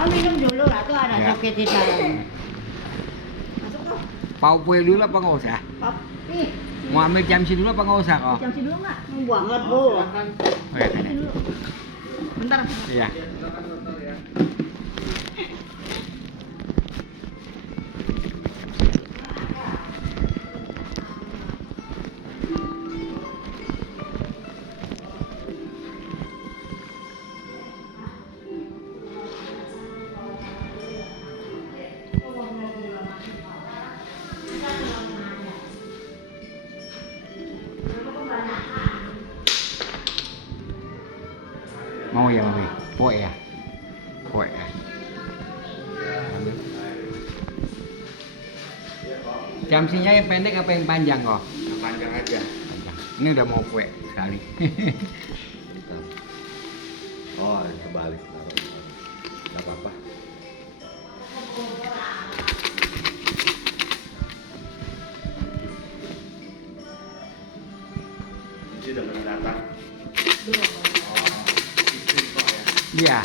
Oh, minum dulu lah, tuh ada Ya. joget di dalam. Masuk tuh. Pau kue dulu apa nggak usah? Pap. Nih. Mau ambil jamsi dulu apa nggak usah kok? Jamsi dulu nggak? Mau banget, Bu. Oh ya, Jamsi kan. dulu. Bentar. Iya. Mau ya mami? Poe ya? Poe ya? Ambil. Jamsinya yang pendek apa yang panjang kok? Yang panjang aja. Panjang. Ini udah mau kue sekali. Oh, yang kebalik. Gak apa-apa. Ini udah pernah datang. Oh, istri kok ya. Iya.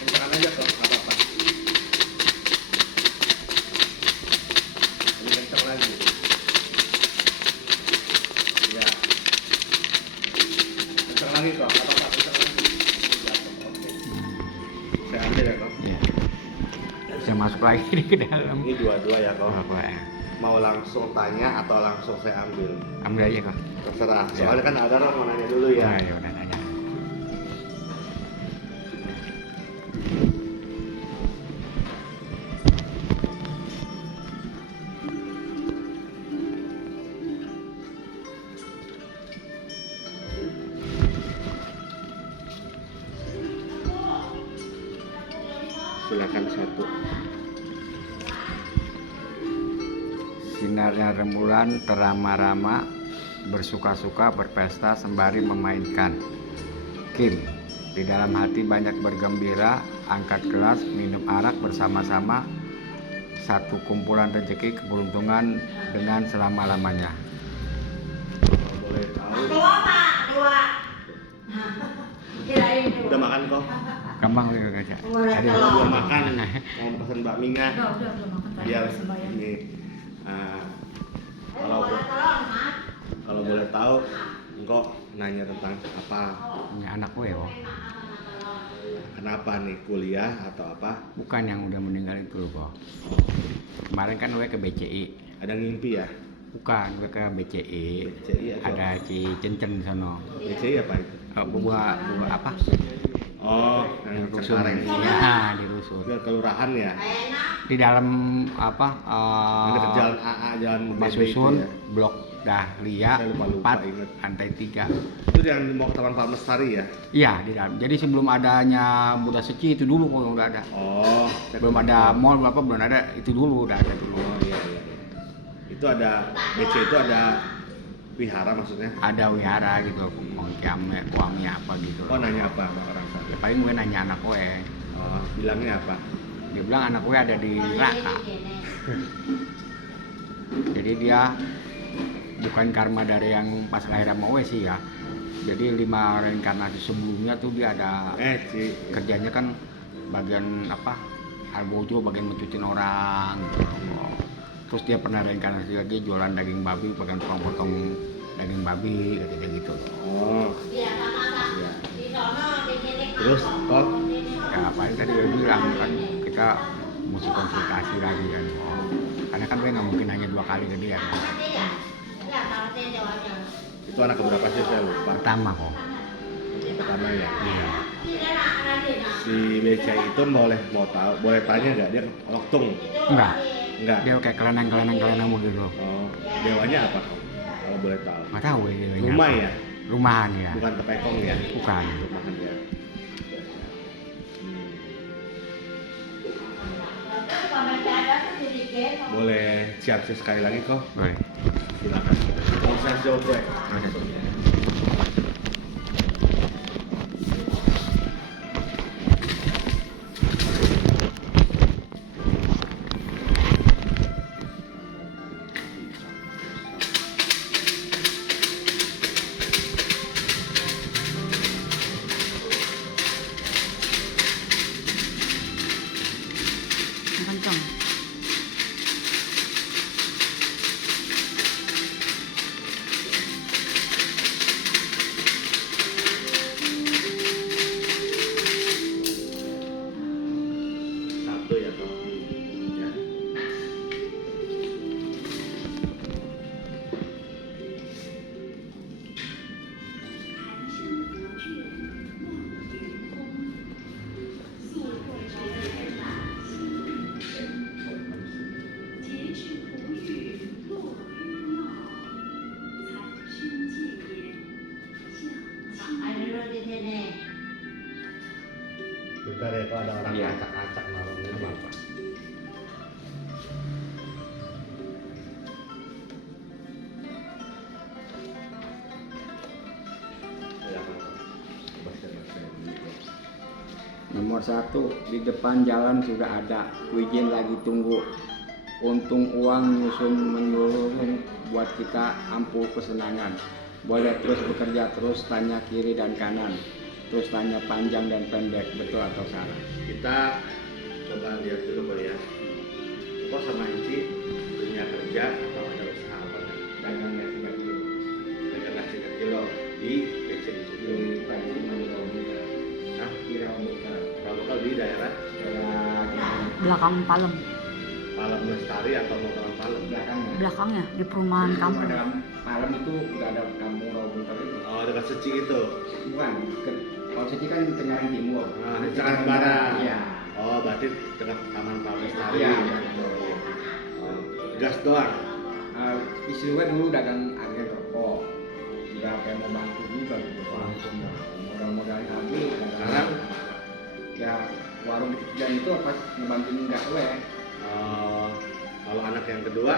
Kencangan aja kok, gak apa-apa. Lebih kencang lagi. Ya. Kencang lagi kok, gak apa-apa. Kencang lagi. Oke. Saya ambil ya kok. Iya. Bisa masuk lagi ke dalam. Ini dua-dua ya kok. Apa ya? Mau langsung tanya atau langsung saya ambil? Ambil aja kok. Terserah. Ya. Soalnya kan ada orang mau nanya dulu ya. Nah, ya udah nanya. Silakan satu. Sinarnya rembulan terama-rama, bersuka-suka berpesta sembari memainkan. Kim, di dalam hati banyak bergembira, angkat gelas, minum arak bersama-sama, satu kumpulan rezeki keberuntungan dengan selama-lamanya. Kalau boleh tahu. Dua, Pak. Dua. Kirain dua. Udah makan kok? Gampang juga aja. Boleh Ada telur. Udah makan. Mau pesan bakminya. Udah makan tadi. Biar Sembayang. ini. Kalau Boleh telur, Mas. kalau boleh tahu, engkau nanya tentang apa? punya anak gue oh. Kenapa nih kuliah atau apa? Bukan yang udah meninggal itu kok. Kemarin kan gue ke BCI. Ada ngimpi ya? Bukan, gue ke BCI. BCI atau Ada Ci Cencen sono. BCI apa itu? Buah apa? Oh, yang Rusun. Cengkareng. Ya, di rusun. Itu kelurahan ya? Di dalam apa? Yang dekat jalan AA, jalan Rumah BB susun, itu ya? blok Dahlia Saya lupa 4, ingat. lantai 3. Itu yang mau ke Taman Pak Lestari ya? Iya, di dalam. Jadi sebelum adanya Buddha Seci itu dulu kok udah ada. Oh, Belum ada mall berapa belum ada, itu dulu udah ada dulu. Oh iya iya. iya. Itu ada BC itu ada wihara maksudnya? Ada wihara gitu, mau kiamat, kuamnya apa gitu. Oh nanya apa sama orang sana? Ya, paling gue nanya anak gue. Oh, bilangnya apa? Dia bilang anak gue ada di neraka. Jadi dia bukan karma dari yang pas lahir sama Owe sih ya. Jadi 5 reinkarnasi sebelumnya tuh dia ada kerjanya kan bagian apa, albojo, bagian mencuciin orang gitu. Terus dia pernah reinkarnasi lagi jualan daging babi, bagian potong daging babi katanya gitu. Oh. Iya, sama-sama. Iya. Di sono, di sini. Terus kok Ya paling tadi udah bilang kan kita mesti konsultasi lagi kan. Karena kan gue nggak mungkin hanya 2 kali ke dia. Iya. Ya, kalau saya jawabnya. itu anak keberapa sih saya lupa. Pertama kok. Pertama ya. Iya. Si Beca itu boleh tanya nggak dia loktung? Enggak. Enggak. Dia kayak kelana gitu. Oh, dewanya apa? Kalau boleh tahu. Nggak tahu ya dia. Rumah ya? Rumahan ya. Bukan tepekong ya? Bukan. Rumahan ya. Boleh siap sekali lagi kok. Boleh. Silakan. Mau saya jawab gue. Kencang. Satu ya kok. Ya. Ada dulu di sini. Bentar ya, kalau ada orang Iya. acak-acak narongnya apa? Nomor 1, di depan jalan sudah ada, Wijin lagi tunggu. Untung uang nyusun menyuruh buat kita ampuh kesenangan. Boleh terus bekerja, terus tanya kiri dan kanan. Terus tanya panjang dan pendek, betul atau salah. Kita coba lihat dulu Pak ya. Kok sama Ici punya kerja atau ada usaha apa? Dagang nasi kilo. Dagang nasi kilo di PC di situ. Di pagi Mandor. Hah? Kira buka. Kamu kalau di daerah Belakang Palem. Palem Lestari atau Motoran Palem? Belakangnya. Belakangnya di perumahan kampung. Malam itu udah ada kampung Rawabuntar itu. Oh, dekat Seci itu. Bukan, kalau Seci kan Tengaran Timur. Nah, di Tangerang Barat. Iya. Oh, berarti dekat Taman Palem Lestari. Iya. Oh, gas doang. Istri gue dulu dagang agen rokok. Udah kayak mau bantu juga gitu. Orang semua. Modal-modalnya habis. Sekarang? Ya warung dan itu pas ngebantuin enggak gue. Oh, kalau anak yang kedua,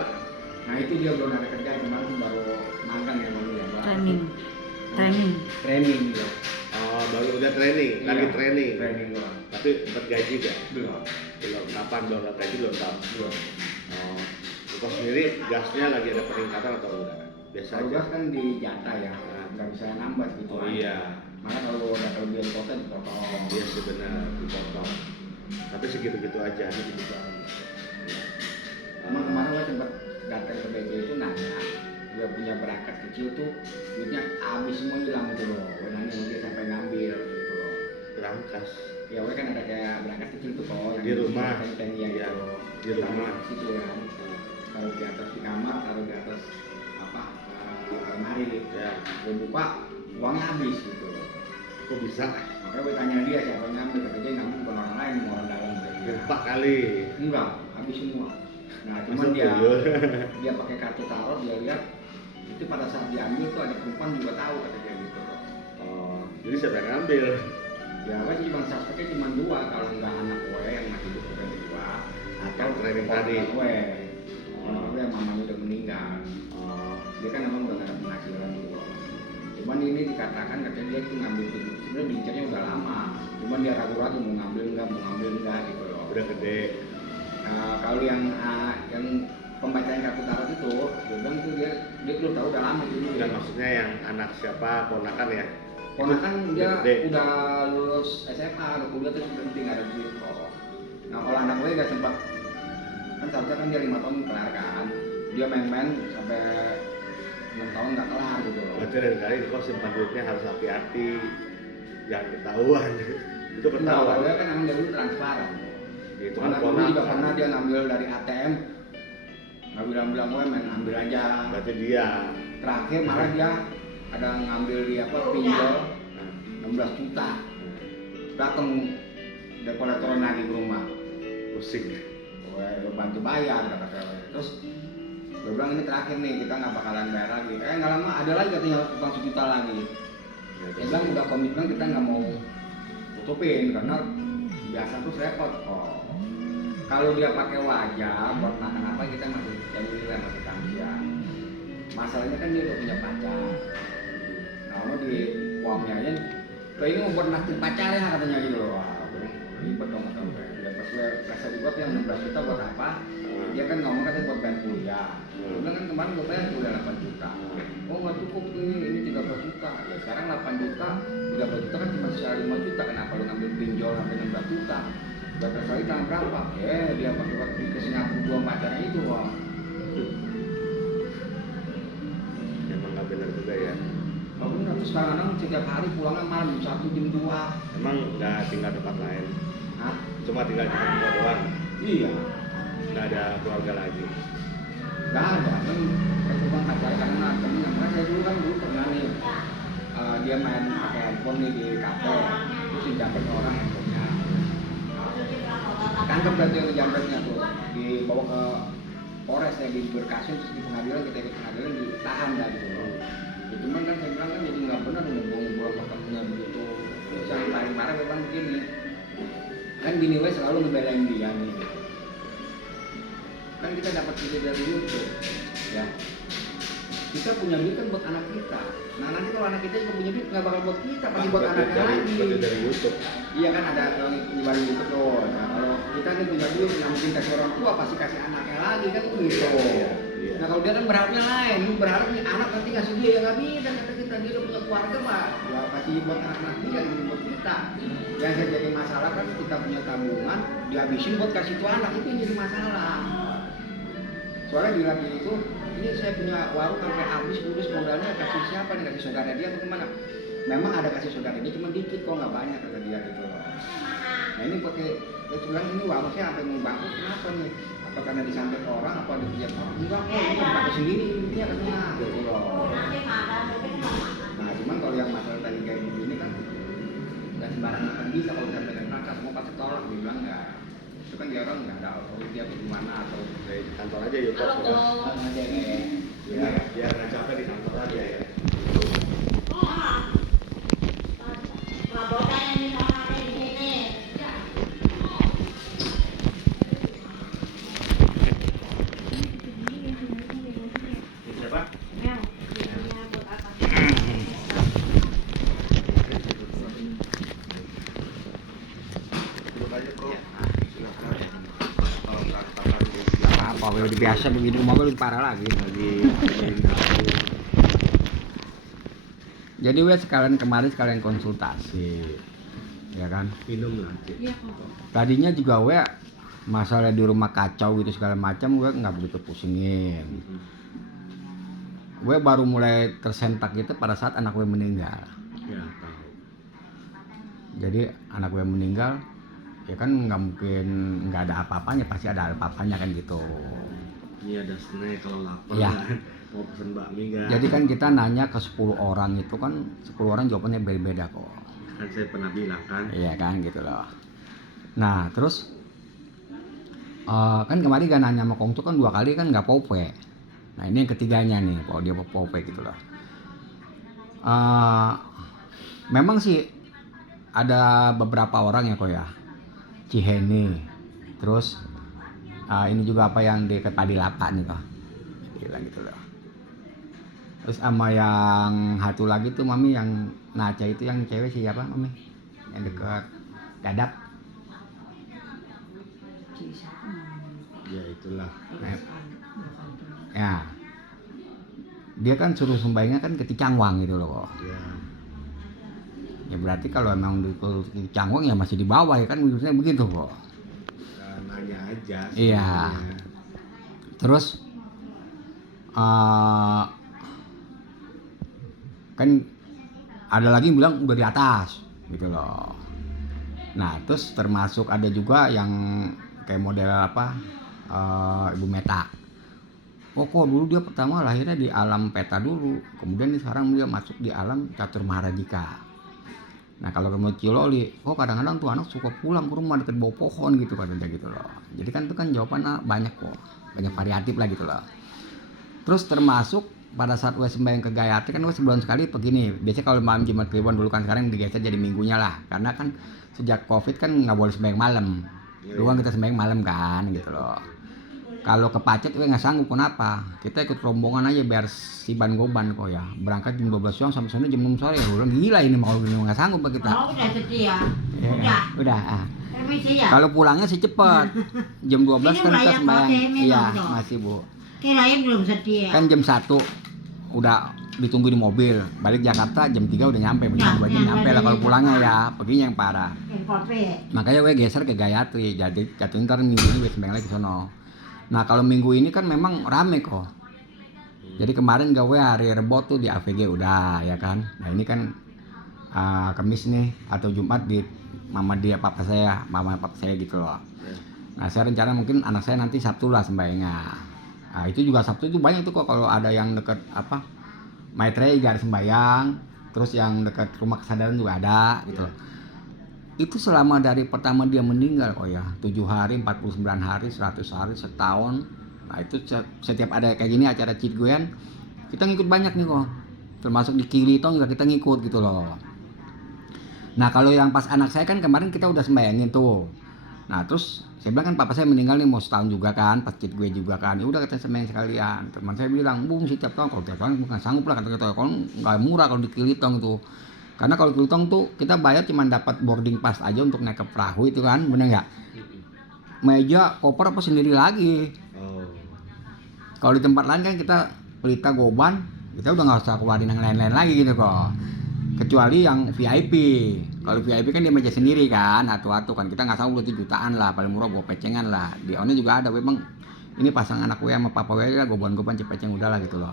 Nah itu dia belum ada kerja, kemarin tuh baru magang ya malu ya. Training dia. oh baru udah training, lagi Iya, training. Training doang. Tapi dapat gaji gak? Belum. Belum. Kapan belum dapat gaji belum tahu. Belum. Oh, Kok sendiri gasnya lagi ada peningkatan atau udah? Biasa Kalau aja. gas kan dijatah ya, nggak bisa nambah gitu. Oh iya, Malah kalau ada kelebihan kota dipotong. iya sih benar dipotong. Tapi segitu-gitu aja. Gitu aja. Emang kemarin gue sempat datang ke BC itu nanya, gue punya berangkat kecil tuh duitnya habis semua hilang gitu loh. Gue nanya sama dia sampai ngambil gitu loh. Berangkas. Ya gue kan ada kayak berangkat kecil tuh kok yang Di rumah. teng-teng ya Iya, gitu. di rumah. Taruh di situ ya. Taruh di atas di kamar, taruh di atas apa lemari. Ya, Gue buka uangnya habis gitu loh. kok bisa? Makanya gue tanya dia siapa yang ngambil, kata dia yang ngambil bukan orang lain, orang dalam. Gempa kali. Enggak, habis semua. Nah, cuman Masa dia tuyul? dia pakai kartu taruh, dia lihat itu pada saat diambil tuh ada perempuan juga tahu kata dia gitu loh. Oh, jadi siapa yang ngambil? Ya gue cuma suspeknya cuma 2, kalau nggak anak gue yang masih hidup bukan 2 atau Training tadi. gue. Anak gue yang mamanya udah meninggal. Oh, Dia kan memang udah nggak ada penghasilan gitu loh. Cuman ini dikatakan katanya dia tuh ngambil itu sebenarnya diincarnya udah lama. Cuman dia ragu-ragu mau ngambil enggak gitu loh. udah gede. Kalau yang pembacaan kartu tarot itu, dia bilang itu dia belum tahu udah lama ini. Enggak, maksudnya yang anak siapa, ponakan ya? Ponakan dia gede. udah lulus SMA, udah kuliah terus berhenti nggak ada duit kok. Nah kalau anak gue nggak sempat, kan seharusnya kan dia 5 tahun kelar kan, dia main-main sampai 6 tahun nggak kelar gitu loh. Berarti dari kali kok simpan duitnya harus hati-hati, jangan ketahuan. Itu ketahuan. Dia kan emang dari dulu transparan. Itu kan Karena dulu ponakan. juga pernah dia ngambil dari ATM, nggak bilang-bilang gue main ambil aja. Berarti dia. Terakhir malah dia ada ngambil di apa pinjol 16 juta. Datang dekolektoran lagi ke rumah. Pusing. Gue bantu bayar kata cewek. Terus gue bilang ini terakhir nih, kita nggak bakalan bayar lagi. Nggak lama ada lagi katanya utang sejuta lagi. Dia bilang udah komitmen kita nggak mau tutupin karena biasa tuh repot kok. Kalau dia pakai wajah buat makan apa kita masih nilai masih kasihan. Masalahnya kan dia udah punya pacar. Kalau di uangnya aja, lo ini mau buat naktir pacarnya katanya gitu loh. Wah, ribet dong atau ya pas gue rasa ribet yang 16 juta buat apa? Dia kan ngomong katanya buat bayar kuliah. Dia bilang kan kemarin gue bayar kuliah 8 juta. Oh nggak cukup ini 13 juta. Ya sekarang 8 juta, 13 juta kan cuma sisa 5 juta. Kenapa lo ngambil pinjol sampai 16 juta? Buat kali tanggal berapa? Dia pakai waktu ke Singapura 2 pacarnya itu wah. Emang nggak benar juga ya. Oh benar, terus kadang-kadang setiap hari pulangnya malam jam 1 jam 2. Emang nggak tinggal tempat lain. Hah? Cuma tinggal di tempat doang. Iya. Nggak ada keluarga lagi. Nggak ada, kan kebetulan pacar karena temennya. Karena saya dulu pernah nih dia main pakai handphone nih di kafe, terus dijamret orang handphonenya. Tangkap berarti yang dijamretnya tuh, dibawa ke Polres ya, diberkasin terus di pengadilan, kita ikut pengadilan ditahan dah gitu loh. Ya, cuman kan saya bilang kan jadi nggak benar ngomong temennya begitu. Terus yang paling parah memang begini, kan bini gue selalu ngebelain dia nih gitu. Kan kita dapat ide dari YouTube ya, kita punya duit kan buat anak kita. Nah nanti kalau anak kita juga punya duit nggak bakal buat kita, pasti buat anaknya lagi. Berarti dari YouTube. Iya kan ada yang nyebar YouTube tuh. Nah kalau kita nih punya duit nggak mungkin kasih orang tua, pasti kasih anaknya lagi kan begitu. Iya. Nah kalau dia kan berharapnya lain, berharap nih anak nanti ngasih dia, ya nggak bisa kata kita, dia udah punya keluarga pak, ya pasti buat anak-anak dia, gitu buat kita. Yang jadi masalah kan kita punya tabungan, dihabisin buat kasih tuh anak, itu yang jadi masalah. Soalnya di lagi itu, ini saya punya warung sampai habis kudus modalnya, kasih siapa nih, kasih saudara dia atau kemana? Memang ada kasih saudara dia, cuma dikit kok nggak banyak kata dia gitu loh. Nah ini pakai, dia bilang ini warung saya sampai mau bangkrut, kenapa nih? Apa karena disantet orang, apa ada kerjaan orang? Enggak kok, ini pakai sendiri dia katanya gitu loh. Nah cuman kalau yang masalah tadi kayak begini kan nggak sembarangan kan bisa kalau sampai dari perangkat semua pasti tolak, dia bilang nggak. Itu kan dia orang nggak ada authority atau gimana atau Dari kantor aja yuk. aja kayak Ya, biar nggak capek di kantor aja ya. Siapa? Duduk aja kok. Silakan. Kalau nggak ketahuan apa udah biasa begini rumah gue lebih parah lagi. Jadi gue sekalian konsultasi, ya kan. minum lah. Tadinya juga gue masalah di rumah kacau gitu segala macam gue nggak begitu pusingin. Gue baru mulai tersentak gitu pada saat anak gue meninggal. Ya tahu. Jadi anak gue meninggal, ya kan nggak mungkin nggak ada apa-apanya, pasti ada apa-apanya kan gitu. Ini ada snack kalau lapar. Ya. Mau pesen bakmi nggak? Jadi kan kita nanya ke 10 orang itu kan 10 orang jawabannya beda-beda kok. Kan saya pernah bilang kan. Iya kan gitu loh. Nah terus kan kemarin gak nanya sama Kong tuh kan 2 kali kan nggak pope. Nah ini yang ketiganya nih, kalau dia pope gitu loh. Memang sih ada beberapa orang ya kok ya, Ciheni, terus ini juga apa yang di Padilaka nih kok, bilang gitu loh. Terus sama yang satu lagi tuh mami yang Naca itu yang cewek siapa mami? Yang dekat Dadap. Ya itulah. Ya, dia kan suruh sembahyangnya kan ke Cangwang gitu loh. Ya. Ya berarti kalau emang di Cangwang ya masih di bawah ya kan, biasanya begitu kok. Nanya aja. Iya. Sebenarnya. Terus kan ada lagi yang bilang udah di atas gitu loh. Nah terus termasuk ada juga yang kayak model apa, Ibu Meta. Oh kok dulu dia pertama lahirnya di alam peta dulu, kemudian sekarang dia masuk di alam catur mahardika. Nah kalau menurut Ciloli, kok kadang-kadang tuh anak suka pulang ke rumah deket bawah pohon gitu katanya gitu loh. Jadi kan itu kan jawabannya banyak kok, banyak variatif lah gitu loh. Terus termasuk pada saat gue sembahyang ke Gayatri kan gue sebulan sekali begini. Biasanya kalau malam Jumat Kliwon dulu kan, sekarang digeser jadi minggunya lah. Karena kan sejak Covid kan nggak boleh sembahyang malam. Dulu kan kita sembahyang malam kan gitu loh. Kalau ke Pacet gue nggak sanggup, kenapa? Kita ikut rombongan aja biar Siban Goban kok ya. Berangkat jam 12 siang sampai sana jam 6 sore. Gue bilang gila ini mau nggak sanggup kita. Oh udah setia. Udah. Permisi ya. Kalau pulangnya sih cepet. Jam 12 kan kita sembahyang. Iya, dong. masih Bu. Kirain belum setia. Kan jam 1 udah ditunggu di mobil. Balik Jakarta jam 3 udah nyampe. Jam 2 nyampe lah kalau pulangnya ya. Perginya yang parah. Makanya gue geser ke Gayatri. Jadi jatuh ntar minggu ini gue sembahyang lagi ke sono. Nah kalau minggu ini kan memang rame kok. Jadi kemarin gawe hari Rebo tuh di AVG udah ya kan. Nah ini kan Kamis nih atau Jumat di mama papa saya gitu loh. Nah saya rencana mungkin anak saya nanti Sabtu lah sembahyangnya. Nah itu juga Sabtu itu banyak tuh kok kalau ada yang deket apa Maitreya juga ada sembahyang. Terus yang dekat rumah kesadaran juga ada gitu loh. Itu selama dari pertama dia meninggal kok ya, 7 hari, 49 hari, 100 hari, setahun. Nah itu setiap ada kayak gini acara Citguean kita ngikut banyak nih kok. Termasuk di Kilitong juga kita ngikut gitu loh. Nah kalau yang pas anak saya kan kemarin kita udah sembayangin tuh. Nah terus saya bilang kan papa saya meninggal nih mau setahun juga kan, pas Citgue juga kan. Ya udah kita sembayang sekalian. Teman saya bilang, "Bung setiap tahun kalau tiap tahun bukan sanggup lah kata-kata. Kalau nggak murah kalau di Kilitong tuh." Karena kalau Kilitong tuh kita bayar cuma dapat boarding pass aja untuk naik ke perahu itu kan, bener nggak? Meja, koper apa sendiri lagi. Kalau di tempat lain kan kita pelita goban, kita udah nggak usah keluarin yang lain-lain lagi gitu kok. Kecuali yang VIP. Kalau VIP kan dia meja sendiri kan, atu-atu kan kita nggak sanggup itu jutaan lah, paling murah bawa pecengan lah. Di onnya juga ada, memang ini pasang anak gue sama papa gue lah goban-goban cepeceng udah lah gitu loh.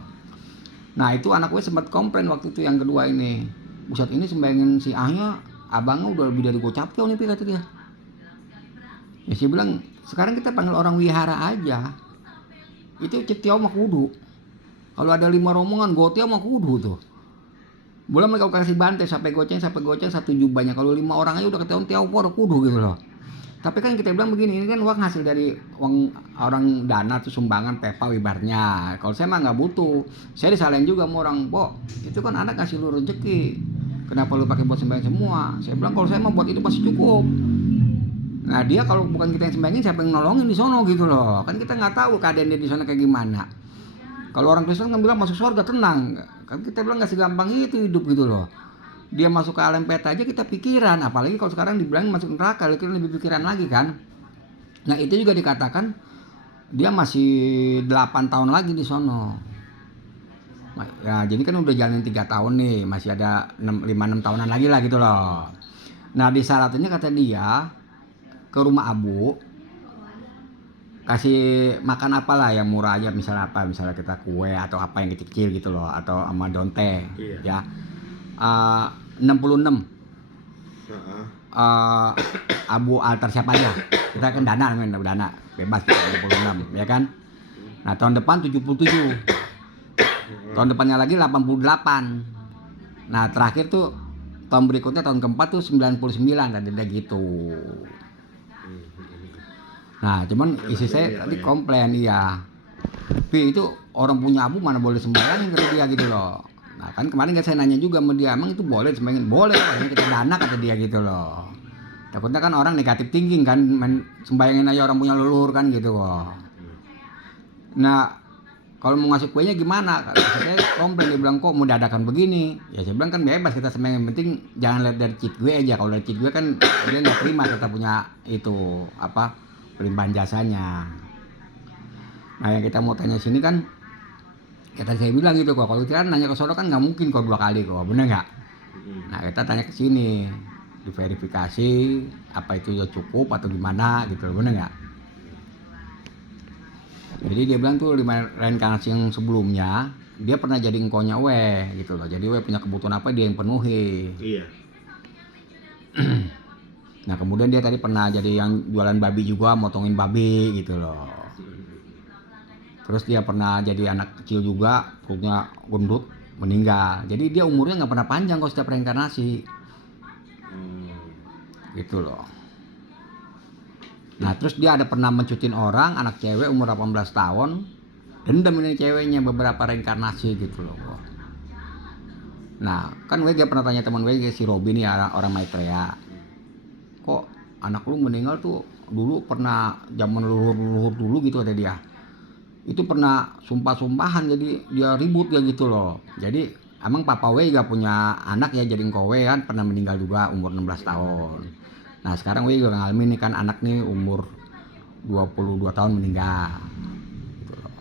Nah itu anak gue sempat komplain waktu itu yang kedua ini. Buset ini sembayangin si Ahnya, abangnya udah lebih dari gocap nih kata dia. Ya saya bilang, sekarang kita panggil orang wihara aja. Itu Cetio mah kudu. Kalau ada 5 rombongan, Gotio mah kudu tuh. Boleh mereka kasih bantai sampai goceng satu jubahnya. Kalau 5 orang aja udah ketahuan tiao por kudu gitu loh. Tapi kan kita bilang begini, ini kan uang hasil dari uang orang dana tuh sumbangan pepa wibarnya. Kalau saya mah nggak butuh. Saya disalahin juga sama orang, "Bo, itu kan anak kasih lu rezeki. Kenapa lu pakai buat sembahyang semua?" Saya bilang kalau saya mau buat itu pasti cukup. Nah dia kalau bukan kita yang sembayangin siapa yang nolongin di sono gitu loh. Kan kita nggak tahu keadaan dia di sana kayak gimana. Kalau orang Kristen kan bilang masuk surga tenang. Kan kita bilang nggak segampang itu hidup gitu loh. Dia masuk ke alam peta aja kita pikiran, apalagi kalau sekarang dibilang masuk neraka, kita lebih pikiran lagi kan. Nah itu juga dikatakan dia masih 8 tahun lagi di sono. Ya, jadi kan udah jalanin 3 tahun nih, masih ada 5-6 tahunan lagi lah gitu loh. Nah di syaratnya kata dia ke rumah Abu kasih makan apalah yang murah aja, misalnya kita kue atau apa yang kecil-kecil gitu loh, atau sama daun teh ya. 66 Abu altar siapa aja kita kan dana bebas 66 ya kan. Nah tahun depan 77, tahun depannya lagi 88. Nah terakhir tuh tahun berikutnya tahun keempat tuh 99 tadi udah gitu. Nah cuman isi saya tadi komplain iya. Tapi itu orang punya Abu mana boleh sembahyang kata dia gitu loh. Nah kan kemarin kan saya nanya juga sama dia, emang itu boleh sembahyang? Boleh, makanya kita dana kata dia gitu loh. Takutnya kan orang negatif thinking kan, sembayangin aja orang punya leluhur kan gitu kok. Nah kalau mau ngasih kuenya gimana? Saya komplain, dia bilang kok mau dadakan begini. Ya saya bilang kan bebas kita sembahyang, yang penting jangan lihat dari cheat gue aja. Kalau dari cheat gue kan dia nggak terima kita punya itu apa pelimpahan jasanya. Nah yang kita mau tanya sini kan, kita saya bilang gitu kok, kalau kita kan nanya ke sono kan nggak mungkin kok 2 kali kok, bener nggak? Nah kita tanya ke sini, diverifikasi apa itu ya cukup atau gimana gitu, bener nggak? Jadi dia bilang tuh 5 reinkarnasi yang sebelumnya dia pernah jadi engkonya gitu loh. Jadi punya kebutuhan apa dia yang penuhi. Iya. Nah kemudian dia tadi pernah jadi yang jualan babi juga, motongin babi gitu loh. Terus dia pernah jadi anak kecil juga, perutnya gendut, meninggal. Jadi dia umurnya nggak pernah panjang kalau setiap reinkarnasi. Gitu loh. Nah terus dia ada pernah mencutin orang, anak cewek umur 18 tahun, dendam ini ceweknya beberapa reinkarnasi gitu loh. Nah kan dia pernah tanya teman si Robi nih, orang Maitreya, kok anak lu meninggal tuh dulu pernah zaman leluhur dulu gitu ada dia, itu pernah sumpah-sumpahan, jadi dia ribut ya gitu loh. Jadi emang Papa gak punya anak ya, jadi engkau kan pernah meninggal juga umur 16 tahun. Nah sekarang juga ngalamin nih kan anak nih umur 22 tahun meninggal gitu loh.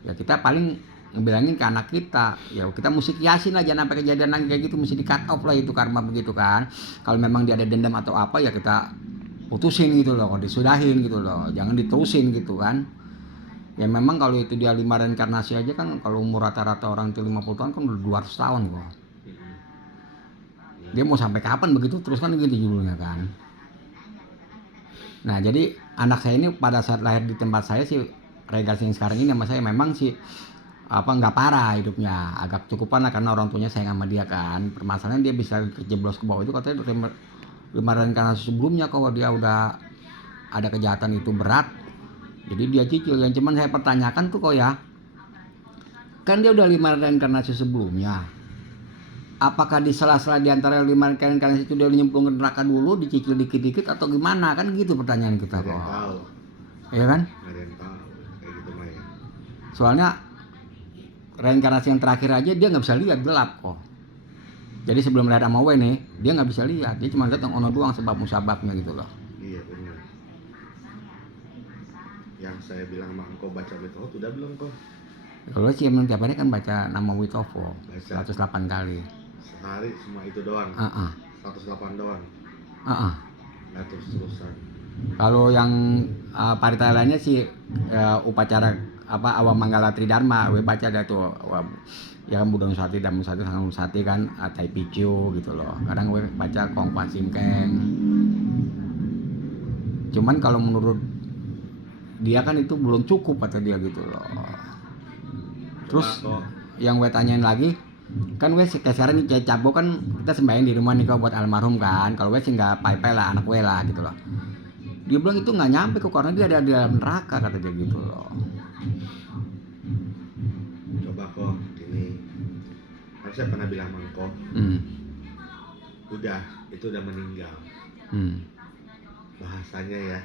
Ya kita paling ngebilangin ke anak kita, ya kita mesti kiasin lah, jangan sampai kejadian lagi kayak gitu, mesti di cut off lah itu karma begitu kan. Kalau memang dia ada dendam atau apa ya kita putusin gitu loh, disudahin gitu loh, jangan diterusin gitu kan. Ya memang kalau itu dia 5 reinkarnasi aja kan, kalau umur rata-rata orang itu 50 tahun kan udah 200 tahun kok. Dia mau sampai kapan begitu terus kan gitu judulnya kan. Nah jadi anak saya ini pada saat lahir di tempat saya sih, reinkarnasi yang sekarang ini sama saya memang sih nggak parah hidupnya, agak cukupan lah karena orang tuanya sayang sama dia kan. Permasalahan dia bisa kejeblos ke bawah itu katanya 5 reinkarnasi sebelumnya kalau dia udah ada kejahatan itu berat, jadi dia cicil. Yang cuman saya pertanyakan tuh kok ya, kan dia udah 5 reinkarnasi sebelumnya, apakah di sela-sela di antara 5 reinkarnasi itu dia nyemplung ke neraka dulu, dicicil dikit-dikit atau gimana, kan gitu pertanyaan kita kok. Iya kan? Nggak ada yang tahu kayak gitu mah ya. Soalnya reinkarnasi yang terakhir aja dia nggak bisa lihat, gelap kok. Jadi sebelum lahir sama nih dia nggak bisa lihat, dia cuma lihat yang ono doang sebab musababnya gitu loh. Iya benar. Yang saya bilang sama engkau baca Witoho udah belum kok? Kalau sih emang tiap hari kan baca nama Witoho 108 kali. Sehari cuma itu doang? 108 doang? Nggak terus-terusan? Kalau yang parita lainnya sih upacara awam manggala tridharma, baca ada tuh ya kan Buddha Nusati, Dhamma Nusati, Sangha Nusati kan, Tai Picu gitu loh. Kadang gue baca Kong Pan Sim Keng. Cuman kalau menurut dia kan itu belum cukup kata dia gitu loh. Terus yang gue tanyain lagi, kan gue sekarang nih kayak cabo kan kita sembahyang di rumah nih kau buat almarhum kan. Kalau gue sih nggak pai-pai lah, anak gue lah gitu loh. Dia bilang itu nggak nyampe kok karena dia ada di dalam neraka kata dia gitu loh. Coba kok ini, kan saya pernah bilang sama kok, udah itu udah meninggal. Bahasanya ya,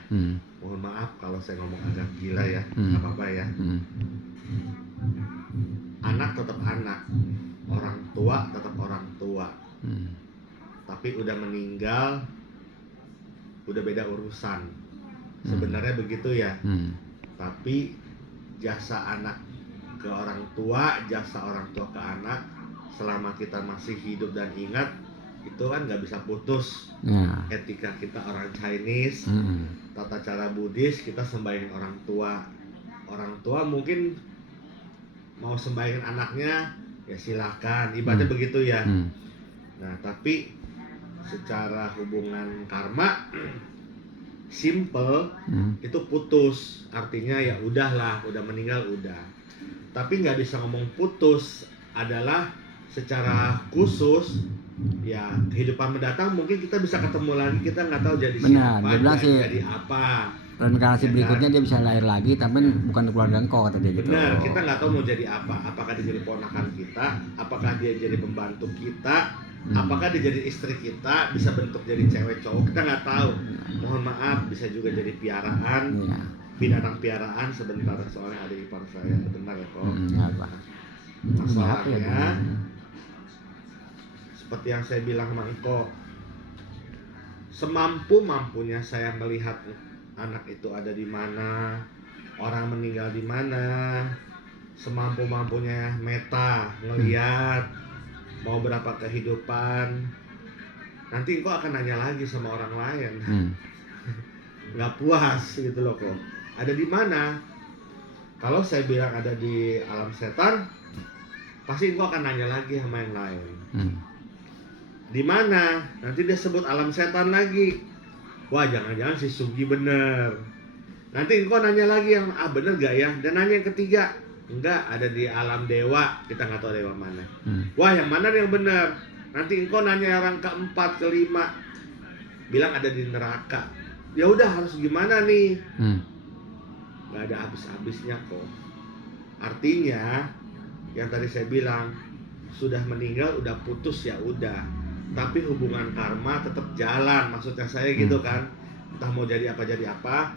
mohon maaf kalau saya ngomong agak gila ya, nggak apa-apa ya. Anak tetap anak, orang tua tetap orang tua. Tapi udah meninggal, udah beda urusan. Sebenarnya begitu ya. Tapi jasa anak ke orang tua, jasa orang tua ke anak, selama kita masih hidup dan ingat, itu kan nggak bisa putus. Etika kita orang Chinese, tata cara Buddhis, kita sembahyang orang tua. Orang tua mungkin mau sembahyang anaknya, ya silakan, ibaratnya begitu ya. Nah tapi secara hubungan karma simple, itu putus, artinya ya udahlah, udah meninggal udah. Tapi nggak bisa ngomong putus, adalah secara khusus ya kehidupan mendatang mungkin kita bisa ketemu lagi, kita nggak tahu jadi siapa, jadi apa. Reinkarnasi berikutnya dia bisa lahir lagi, tapi bukan keluarga engkau kata dia gitu. Benar, kita nggak tahu mau jadi apa. Apakah dia jadi ponakan kita, apakah dia jadi pembantu kita, apakah dia jadi istri kita, bisa bentuk jadi cewek cowok, kita nggak tahu. Mohon maaf, bisa juga jadi piaraan, binatang piaraan. Sebentar, soalnya ada ipar saya, sebentar ya kok. Masalahnya seperti yang saya bilang sama engkau, semampu-mampunya saya melihat anak itu ada di mana, orang meninggal di mana, semampu-mampunya meta ngeliat mau berapa kehidupan, nanti engkau akan nanya lagi sama orang lain. Nggak puas gitu loh kok. Ada di mana? Kalau saya bilang ada di alam setan, pasti engkau akan nanya lagi sama yang lain. Di mana? Nanti dia sebut alam setan lagi. Wah, jangan-jangan si Sugi bener. Nanti engkau nanya lagi yang bener gak ya? Dan nanya yang ketiga, enggak, ada di alam dewa. Kita nggak tahu dewa mana. Wah, yang mana yang bener? Nanti engkau nanya orang keempat, kelima, bilang ada di neraka. Ya udah, harus gimana nih? Nggak ada habis-habisnya kok. Artinya yang tadi saya bilang, sudah meninggal udah putus ya udah, tapi hubungan karma tetap jalan, maksudnya saya gitu kan. Entah mau jadi apa,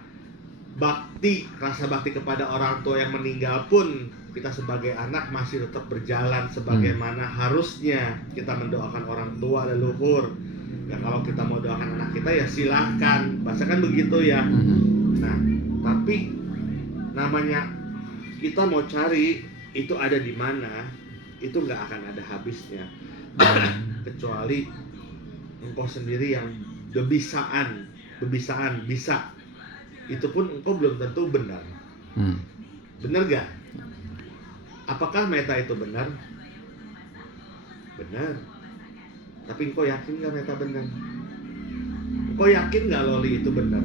bakti, rasa bakti kepada orang tua yang meninggal pun kita sebagai anak masih tetap berjalan sebagaimana harusnya kita mendoakan orang tua leluhur. Ya kalau kita mau doakan anak kita ya silahkan, bahasa kan begitu ya. Nah, tapi namanya kita mau cari itu ada di mana, itu nggak akan ada habisnya. Kecuali engkau sendiri yang bebisaan bisa, itu pun engkau belum tentu benar. Benar gak? Apakah meta itu benar? Benar. Tapi engkau yakin gak meta benar? Engkau yakin gak loli itu benar?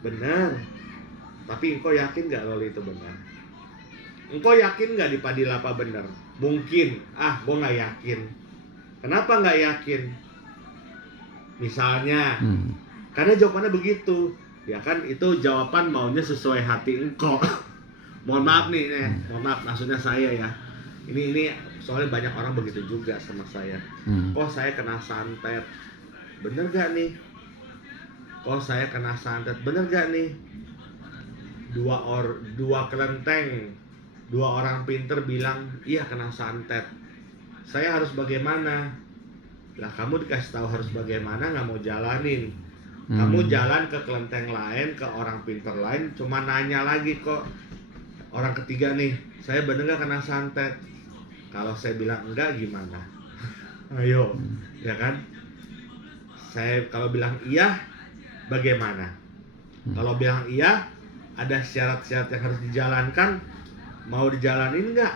Benar. Tapi engkau yakin gak loli itu benar? Engkau yakin gak di Padilapa benar? Mungkin. Gua gak yakin. Kenapa gak yakin? Misalnya, karena jawabannya begitu. Ya kan itu jawaban maunya sesuai hati engkau. Mohon maaf nih, mohon maaf maksudnya saya ya. Ini soalnya banyak orang begitu juga sama saya. Kok saya kena santet? Bener gak nih? Kok saya kena santet? Bener gak nih? Dua kelenteng, dua orang pinter bilang iya kena santet. Saya harus bagaimana? Lah kamu dikasih tahu harus bagaimana nggak mau jalanin. Kamu jalan ke kelenteng lain, ke orang pinter lain, cuma nanya lagi kok orang ketiga nih, saya bener gak kena santet? Kalau saya bilang enggak gimana? Ayo, ya kan? Saya kalau bilang iya, bagaimana? Kalau bilang iya, ada syarat-syarat yang harus dijalankan, mau dijalanin nggak?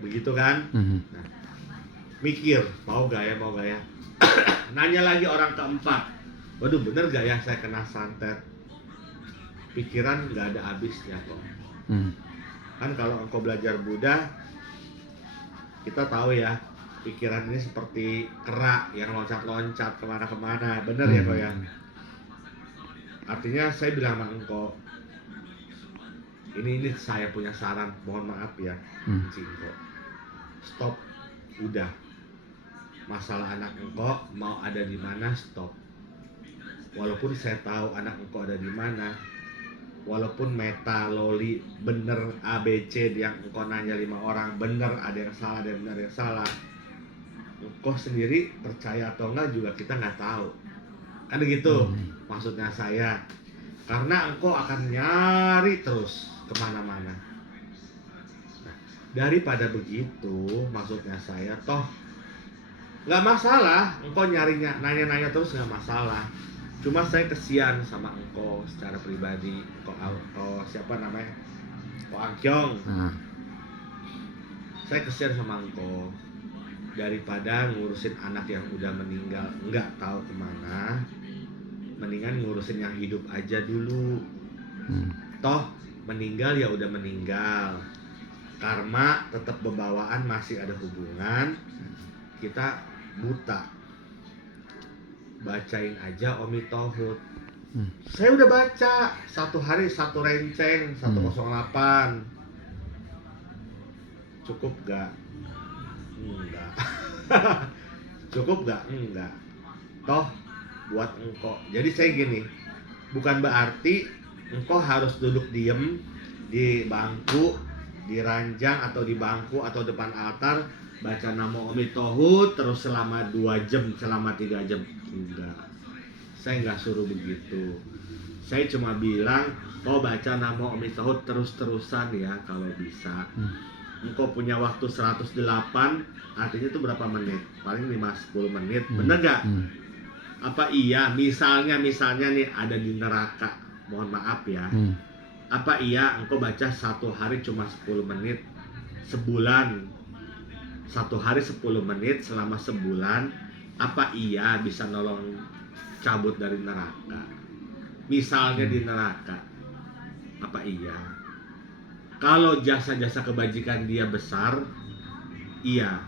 Begitu kan? Nah, mikir, mau gak ya? Nanya lagi orang keempat, waduh bener gak ya saya kena santet? Pikiran nggak ada habisnya kok. Kan kalau engkau belajar Buddha, kita tahu ya, pikiran ini seperti kera yang loncat-loncat kemana-kemana, bener ya kok ya? Artinya saya bilang sama engkau, ini saya punya saran, mohon maaf ya, Cingko, stop, udah. Masalah anak engkau mau ada di mana, stop. Walaupun saya tahu anak engkau ada di mana, walaupun meta loli bener ABC yang engkau nanya 5 orang bener, ada yang salah, ada yang benar, yang salah, engkau sendiri percaya atau enggak juga kita nggak tahu kan begitu. Maksudnya saya, karena engkau akan nyari terus kemana-mana. Nah, daripada begitu, maksudnya saya, toh nggak masalah engkau nyarinya, nanya-nanya terus nggak masalah. Cuma saya kesian sama engkau secara pribadi. Engkau siapa namanya? Engkau Angkyong. Saya kesian sama engkau. Daripada ngurusin anak yang udah meninggal nggak tahu kemana, mendingan ngurusin yang hidup aja dulu. Toh meninggal ya udah meninggal, karma tetap bebawaan, masih ada hubungan. Kita buta, bacain aja Omi Tohut. Saya udah baca 1 hari 1 renceng 108. Cukup gak? Enggak. Cukup gak? Enggak. Toh buat engkau. Jadi saya gini, bukan berarti engkau harus duduk diem di bangku, di ranjang atau di bangku atau depan altar baca Namo Omi Tohut terus selama 2 jam, selama 3 jam. Enggak. Saya enggak suruh begitu. Saya cuma bilang, kau baca Namo Om Tohut terus-terusan ya kalau bisa. Engkau punya waktu 108, artinya itu berapa menit? Paling 5-10 menit, bener gak? Apa iya, misalnya nih ada di neraka, mohon maaf ya. Apa iya engkau baca satu hari cuma 10 menit, sebulan 1 hari 10 menit selama sebulan, apa iya bisa nolong cabut dari neraka? Misalnya di neraka, apa iya? Kalau jasa-jasa kebajikan dia besar, iya.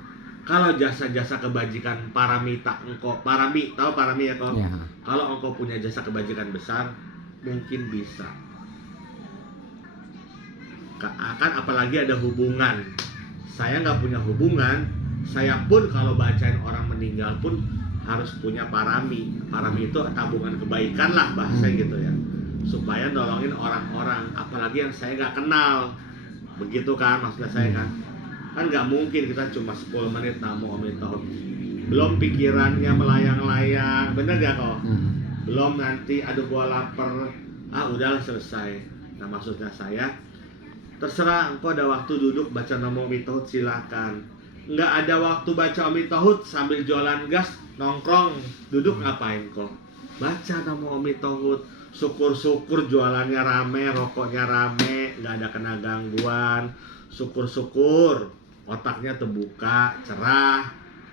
Kalau jasa-jasa kebajikan paramita engkau, tahu parami ya kok? Ya. Kalau engkau punya jasa kebajikan besar, mungkin bisa. Kan apalagi ada hubungan. Saya nggak punya hubungan, saya pun kalau bacain orang meninggal pun harus punya parami. Parami itu tabungan kebaikan lah bahasa gitu ya, supaya nolongin orang-orang, apalagi yang saya nggak kenal. Begitu kan maksudnya saya kan nggak mungkin kita cuma 10 menit Namo Om Tohut, belum pikirannya melayang-layang, bener gak kok? Belum nanti aduh gua lapar, udahlah selesai. Nah maksudnya saya, terserah engkau ada waktu duduk baca Namo Om Tohut silakan. Nggak ada waktu baca Om Tohut sambil jualan gas, nongkrong, duduk ngapain kok? Baca Namo Om Tohut, syukur-syukur jualannya rame, rokoknya rame, nggak ada kena gangguan. Syukur-syukur otaknya terbuka, cerah,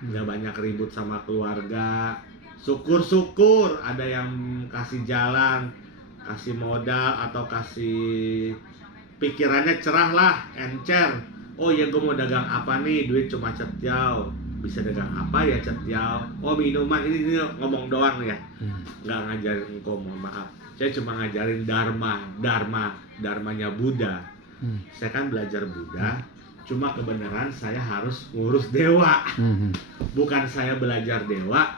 nggak banyak ribut sama keluarga. Syukur-syukur ada yang kasih jalan, kasih modal atau kasih pikirannya cerah lah, encer. Oh ya gue mau dagang apa nih, duit cuma cetiau, bisa dagang apa ya cetiau? Oh minuman, ini ngomong doang ya, nggak ngajarin engkau, mohon maaf. Saya cuma ngajarin dharmanya Buddha. Saya kan belajar Buddha, cuma kebenaran saya harus ngurus dewa. Bukan saya belajar dewa,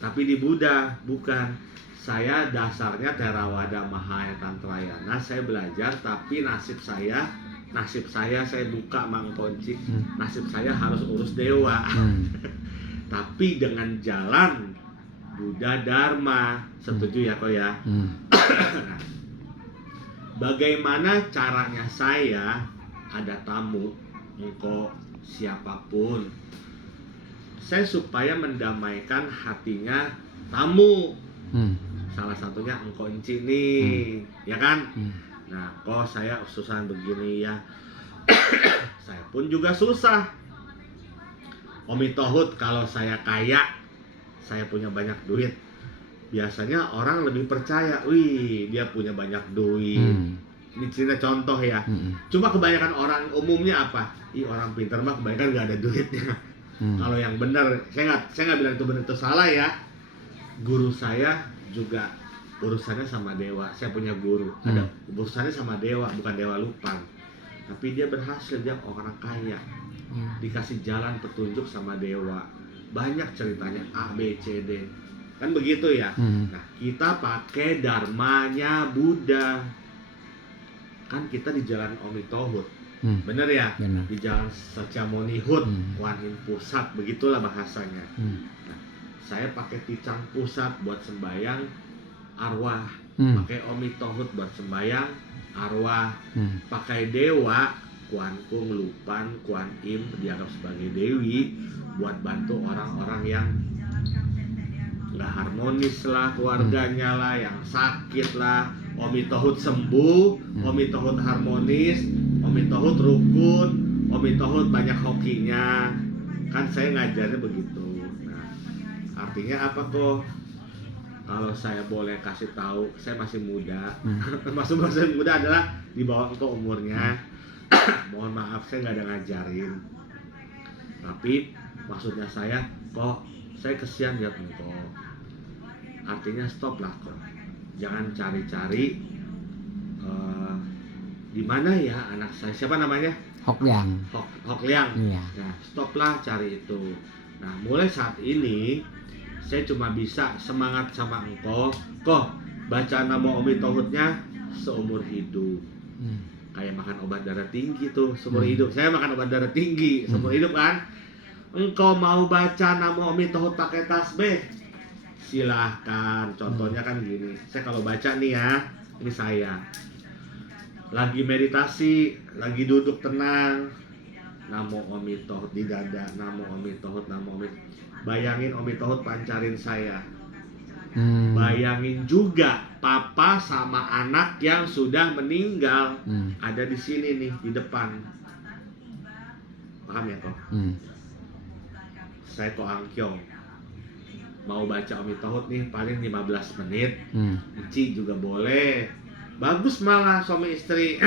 tapi di Buddha, bukan. Saya dasarnya Theravada Mahaya Tantrayana, saya belajar, tapi nasib saya saya buka mangkunci, nasib saya harus urus dewa. Tapi dengan jalan Buddha Dharma, setuju ya kok ya? Nah, bagaimana caranya saya ada tamu, engkau siapapun, saya supaya mendamaikan hatinya tamu. Salah satunya engkau Enci nih, ya kan? Nah, kok saya susah begini ya. Saya pun juga susah. Om Tohut kalau saya kaya, saya punya banyak duit, biasanya orang lebih percaya, wih dia punya banyak duit. Ini cerita contoh ya. Cuma kebanyakan orang umumnya apa? Orang pintar mah kebanyakan nggak ada duitnya. Kalau yang benar, saya nggak bilang itu benar itu salah ya. Guru saya juga urusannya sama dewa. Saya punya guru, ada urusannya sama dewa, bukan dewa lupang. Tapi dia berhasil, dia orang kaya, dikasih jalan petunjuk sama dewa. Banyak ceritanya A, B, C, D. Kan begitu ya. Nah, kita pakai dharmanya Buddha. Kan kita di jalan Om Tohut. Bener ya? Bener. Di jalan Sakyamuni Hut, Kuan Yin Pusat, begitulah bahasanya. Nah, saya pakai ticang pusat buat sembayang arwah, pakai Om Tohut buat sembayang arwah, pakai dewa, Kuan Kung, Lupan, Kuan Im dianggap sebagai dewi buat bantu orang-orang yang nggak harmonis lah keluarganya lah, yang sakit lah. Om Tohut sembuh, Om Tohut harmonis, Om Tohut rukun, Om Tohut banyak hokinya. Kan saya ngajarnya begitu. Nah, artinya apa kok? Kalau saya boleh kasih tahu, saya masih muda. Masih muda adalah di bawah engkau umurnya. Mohon maaf saya nggak ada ngajarin. Tapi maksudnya saya, kok saya kesian lihat engkau. Artinya stop lah kok. Jangan cari-cari di mana ya anak saya, siapa namanya? Hok Liang. Hok Liang. Iya. Nah, stoplah cari itu. Nah, mulai saat ini saya cuma bisa semangat sama engkau, kok baca nama Om Tohutnya seumur hidup. Kayak makan obat darah tinggi tuh seumur hidup. Saya makan obat darah tinggi seumur hidup kan. Engkau mau baca nama Om Tohut pakai tasbih, silahkan. Contohnya kan gini, saya kalau baca nih ya, ini saya lagi meditasi, lagi duduk tenang, Namo Omi Tohut di dada, Namo Omi Tohut, Namo Omi. Bayangin Omi Tohut pancarin saya. Bayangin juga papa sama anak yang sudah meninggal ada di sini nih di depan. Paham ya kok? Saya Ko Angkyong mau baca Omi Tohut nih paling 15 menit. Ici juga boleh. Bagus malah suami istri.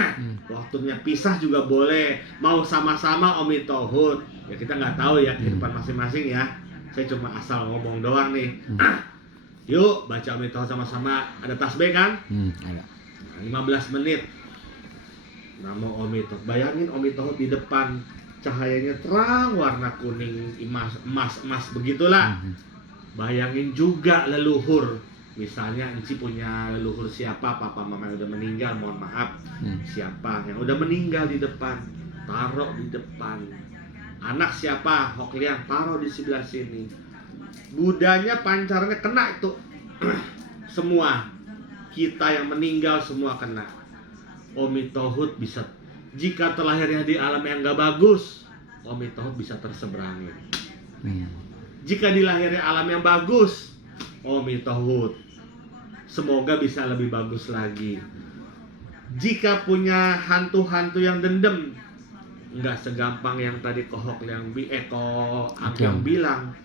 Waktunya pisah juga boleh. Mau sama-sama Omi Tohut. Ya kita nggak tahu ya kehidupan masing-masing ya. Saya cuma asal ngomong doang nih. Yuk baca Omi Tohut sama-sama. Ada tasbih kan? Ada. 15 menit. Namo Omi Tohut. Bayangin Omi Tohut di depan. Cahayanya terang warna kuning emas begitulah. Bayangin juga leluhur. Misalnya Enci punya leluhur siapa, papa mama yang udah meninggal, mohon maaf. Siapa yang udah meninggal di depan, taruh di depan. Anak siapa, Hokliang, taruh di sebelah sini. Budanya pancarnya kena itu. Semua. Kita yang meninggal semua kena. Omi Tohut bisa, jika terlahirnya di alam yang gak bagus, Omi Tohut bisa terseberangin. Jika dilahirnya alam yang bagus, Omi Tohut semoga bisa lebih bagus lagi. Jika punya hantu-hantu yang dendam, nggak segampang yang tadi Kohok yang Angkyong bilang,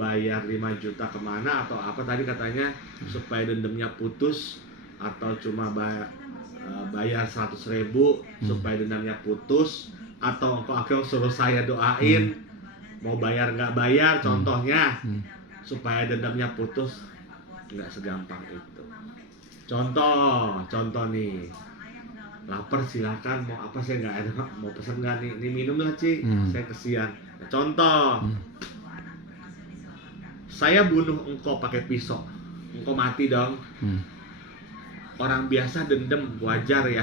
bayar 5 juta kemana atau apa tadi katanya supaya dendamnya putus, atau cuma bayar 100.000 supaya dendamnya putus, atau Angkyong suruh saya doain mau bayar nggak bayar contohnya supaya dendamnya putus. Nggak segampang itu. Contoh nih, lapar silakan, mau apa saya nggak ada, mau pesan nggak nih, ini minum lah Ci, saya kesian. Nah, contoh, saya bunuh engkau pakai pisau, engkau mati dong. Orang biasa dendam wajar ya.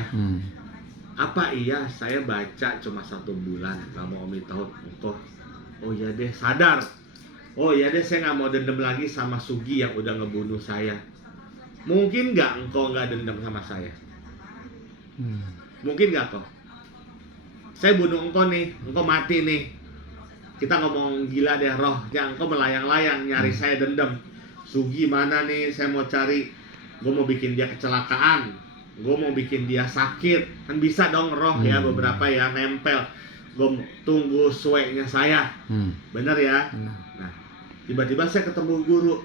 Apa iya saya baca cuma 1 bulan, Namo Omi Tohut engkau, oh ya deh sadar. Oh ya deh, saya nggak mau dendam lagi sama Sugi yang udah ngebunuh saya. Mungkin nggak engkau nggak dendam sama saya? Mungkin nggak kok? Saya bunuh engkau nih, engkau mati nih. Kita ngomong gila deh, rohnya engkau melayang-layang nyari saya dendam. Sugi mana nih? Saya mau cari. Gue mau bikin dia kecelakaan. Gue mau bikin dia sakit. Kan bisa dong roh ya beberapa ya nempel. Gue tunggu suenya saya. Bener ya? Nah, tiba-tiba saya ketemu guru,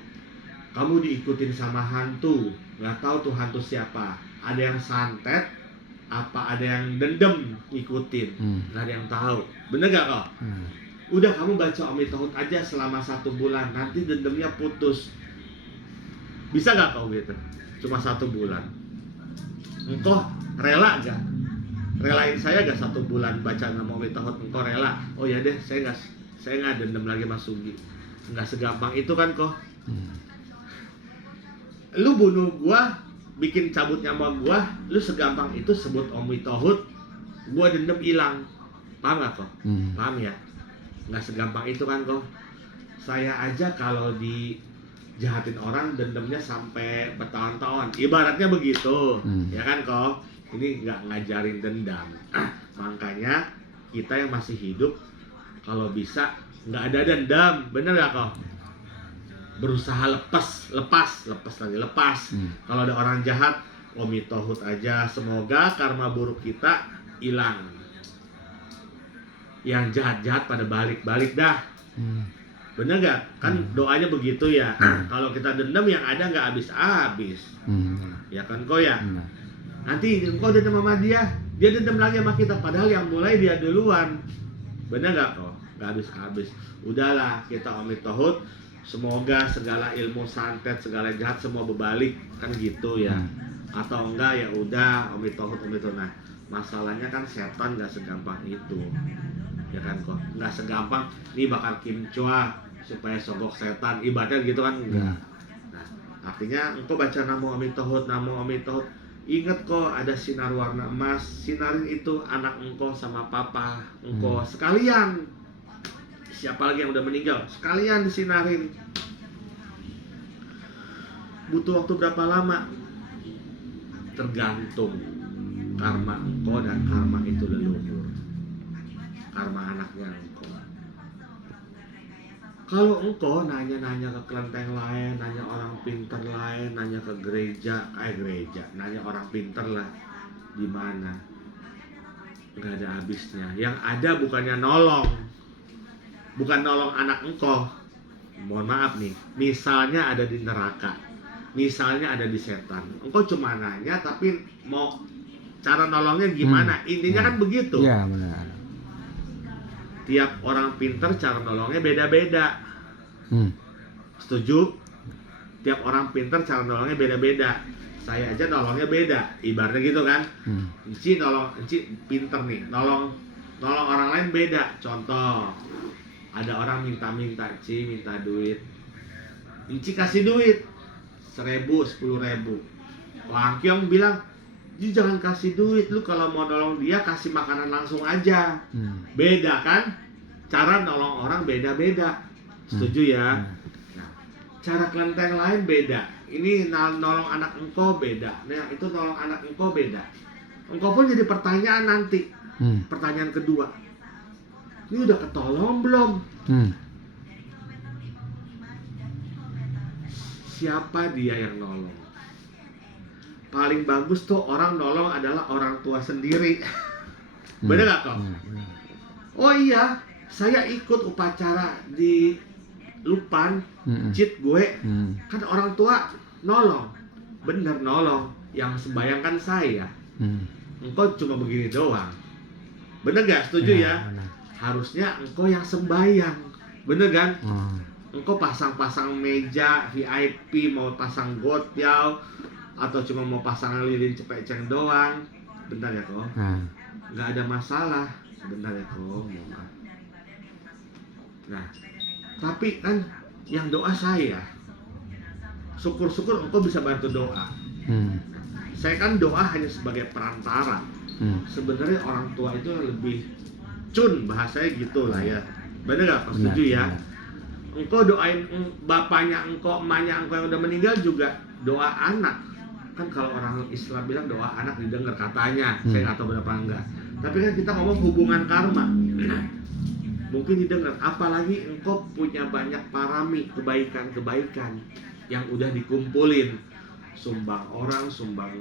kamu diikutin sama hantu, nggak tahu tuh hantu siapa, ada yang santet, apa ada yang dendam ikutin, nggak ada yang tahu, bener gak kok? Udah kamu baca Omi Tohut aja selama 1 bulan, nanti dendamnya putus, bisa gak kau gitu? Cuma 1 bulan, engkau rela gak? Relain saya gak 1 bulan baca nama Omi Tohut, engkau rela? Oh ya deh, saya nggak dendam lagi sama Sugi. Nggak segampang itu kan kok. Lu bunuh gua, bikin cabut nyawa gua, lu segampang itu sebut Omi Tohut, gua dendam hilang. Paham gak kok? Paham ya? Nggak segampang itu kan kok. Saya aja kalau dijahatin orang dendamnya sampai bertahun-tahun, ibaratnya begitu. Ya kan kok? Ini nggak ngajarin dendam. Makanya kita yang masih hidup kalau bisa nggak ada dendam, bener gak kok? Berusaha lepas. Kalau ada orang jahat, Omi Tohut aja, semoga karma buruk kita hilang. Yang jahat-jahat pada balik dah. Bener gak? Kan doanya begitu ya. Kalau kita dendam yang ada nggak habis-habis. Ya kan kok ya? Nanti engkau dendam sama dia dendam lagi sama kita, padahal yang mulai dia duluan. Bener gak kok? Gak habis-habis. Udahlah, kita Omi Tohut, semoga segala ilmu santet, segala jahat semua berbalik, kan gitu ya. Atau enggak ya udah Omi Tohut. Nah, masalahnya kan setan gak segampang itu. Ya kan kok? Gak segampang nih bakar kimchua supaya sogok setan, ibaratnya gitu kan enggak. Nah, artinya engkau baca Namo Omi Tohut, Namo Omi Tohut, ingat kok ada sinar warna emas, sinarin itu anak engkau sama papa engkau sekalian. Siapa lagi yang udah meninggal, sekalian disinarin. butuh waktu berapa lama? Tergantung karma engkau dan karma itu leluhur, karma anaknya engkau. Kalau engkau nanya-nanya ke kelenteng lain, nanya orang pinter lain, nanya ke gereja, nanya orang pinter lah, di mana? Nggak ada habisnya. Yang ada bukannya nolong, bukan nolong anak engkau. Mohon maaf nih, misalnya ada di neraka, misalnya ada di setan, engkau cuma nanya, tapi mau cara nolongnya gimana? Intinya kan begitu. Iya, benar. Tiap orang pinter cara nolongnya beda-beda. Setuju? Tiap orang pinter cara nolongnya beda-beda. Saya aja nolongnya beda, ibaratnya gitu kan. Enci pinter nih, nolong orang lain beda. Contoh, ada orang minta minta duit, Enci kasih duit 1.000, 10.000. Wang Kyong bilang, "Ji jangan kasih duit, lu kalau mau nolong dia kasih makanan langsung aja." Beda kan? Cara nolong orang beda-beda. Setuju ya? Nah, cara kelenteng lain beda. Ini nolong anak engkau beda. Nah, itu nolong anak engkau beda. Engkau pun jadi pertanyaan nanti. Pertanyaan kedua. Ini udah ketolong belum? Siapa dia yang nolong? Paling bagus tuh orang nolong adalah orang tua sendiri. Bener gak kok? Oh iya, saya ikut upacara di Lupan, cit gue, kan orang tua nolong, bener nolong, yang sembayang kan saya. Engkau cuma begini doang, bener gak? Setuju ya? Harusnya engkau yang sembayang, bener kan? Engkau pasang-pasang meja VIP, mau pasang gotyao, atau cuma mau pasang lilin cepeceng doang, bentar ya kok? Nggak ada masalah, bentar ya kok? Nah, tapi kan yang doa saya, syukur-syukur engkau bisa bantu doa. Saya kan doa hanya sebagai perantara. Sebenarnya orang tua itu lebih cun, bahasanya gitu lah ya. Bener gak? Setuju ya? Engkau doain bapaknya engkau, emaknya engkau yang udah meninggal juga doa anak. Kan kalau orang Islam bilang doa anak didengar katanya. Saya nggak tahu berapa enggak. Tapi kan kita ngomong hubungan karma. Mungkin didengar. Apalagi engkau punya banyak parami, kebaikan-kebaikan yang udah dikumpulin. Sumbang orang, sumbang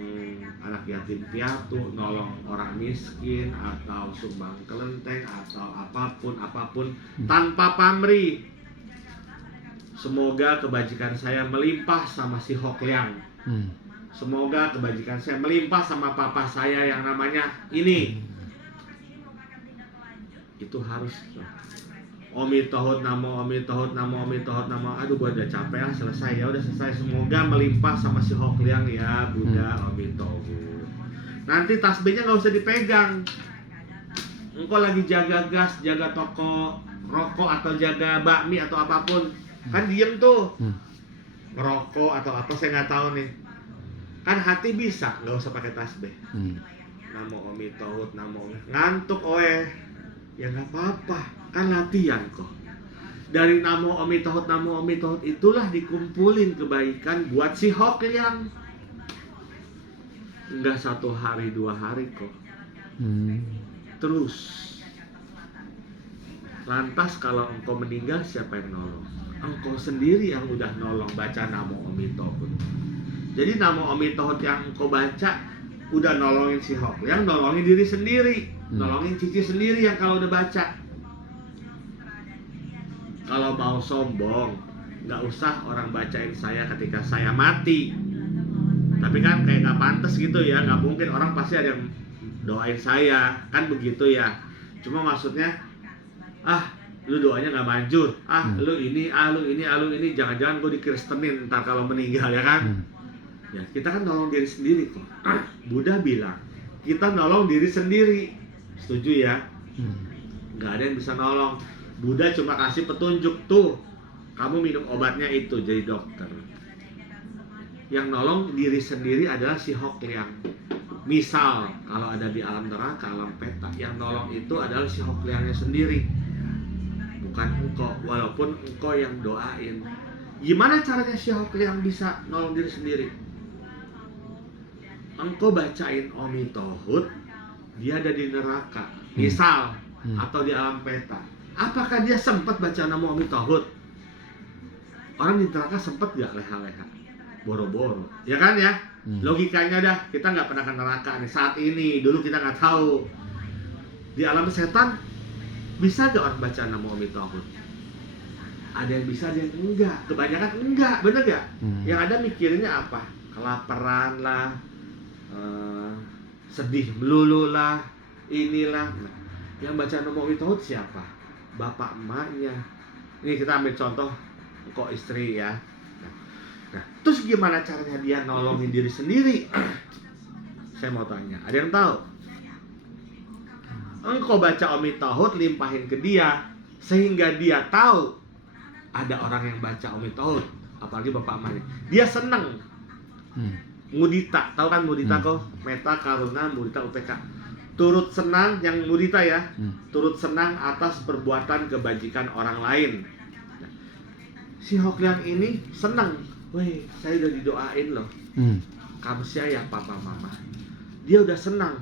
anak yatim piatu, nolong orang miskin, atau sumbang kelenteng, atau apapun tanpa pamrih. Semoga kebajikan saya melimpah sama si Hok Liang. Semoga kebajikan saya melimpah sama papa saya yang namanya ini. Itu harus. Omi tohut namo, omi tohut namo, omi tohut namo. Aduh, gua udah capek lah, selesai ya, udah selesai. Semoga melimpah sama si Hok Liang ya, Buddha, omi tohut. Nanti tasbihnya nggak usah dipegang. Engkau lagi jaga gas, jaga toko rokok atau jaga bakmi atau apapun, kan diem tuh. Ngerokok atau apa saya nggak tahu nih. Kan hati bisa, nggak usah pakai tasbih. Namo omi tohut, namo omi. Ngantuk oe, ya nggak apa-apa. Kan latihan kok. Dari namo omi tohut itulah dikumpulin kebaikan buat si Hok Liang. Enggak 1 hari 2 hari kok. Terus. Lantas kalau engkau meninggal siapa yang nolong? Engkau sendiri yang udah nolong baca namo omi tohut. Jadi namo omi tohut yang engkau baca udah nolongin si Hok Liang, nolongin diri sendiri, nolongin cici sendiri yang kalau udah baca. Kalau mau sombong, nggak usah orang bacain saya ketika saya mati. Tapi kan kayak nggak pantas gitu ya, nggak mungkin orang pasti ada yang doain saya, kan begitu ya. Cuma maksudnya, lu doanya nggak manjur, lu ini, jangan-jangan gue dikristenin ntar kalau meninggal ya kan? Ya kita kan nolong diri sendiri kok. Buddha bilang kita nolong diri sendiri, setuju ya? Nggak ada yang bisa nolong. Buddha cuma kasih petunjuk tuh, kamu minum obatnya itu jadi dokter. Yang nolong diri sendiri adalah si Hok Liang. Misal kalau ada di alam neraka, alam peta, yang nolong itu adalah si Hok Liangnya sendiri, bukan engkau. Walaupun engkau yang doain, Gimana caranya si Hokliang bisa nolong diri sendiri? Engkau bacain Omi Tohut, dia ada di neraka, misal, atau di alam peta. Apakah dia sempat baca nama Omi Tohut? Orang di neraka sempat gak leha-leha? Boro-boro, ya kan ya? Logikanya dah, kita nggak pernah ke neraka nih saat ini. Dulu kita nggak tahu. Di alam setan bisa gak orang baca nama Omi Tohut? Ada yang bisa, ada yang enggak. Kebanyakan enggak, bener gak? Yang ada mikirnya apa? Kelaparan lah, sedih melulu lah, inilah. Yang baca nama Omi Tohut siapa? Bapak emaknya. Ini kita ambil contoh kok istri ya. Nah, terus gimana caranya dia nolongin diri sendiri? Saya mau tanya, ada yang tahu? Engkau baca Omi Tohut, limpahin ke dia, sehingga dia tahu ada orang yang baca Omi Tohut, apalagi bapak emaknya. Dia seneng. Mudita, tahu kan mudita kok? Meta, karuna, mudita, UPK. Turut senang, yang mudita ya, turut senang atas perbuatan kebajikan orang lain. Nah, si Hokliang ini senang. Weh, saya udah didoain loh. Kamsia ya papa mama. Dia udah senang.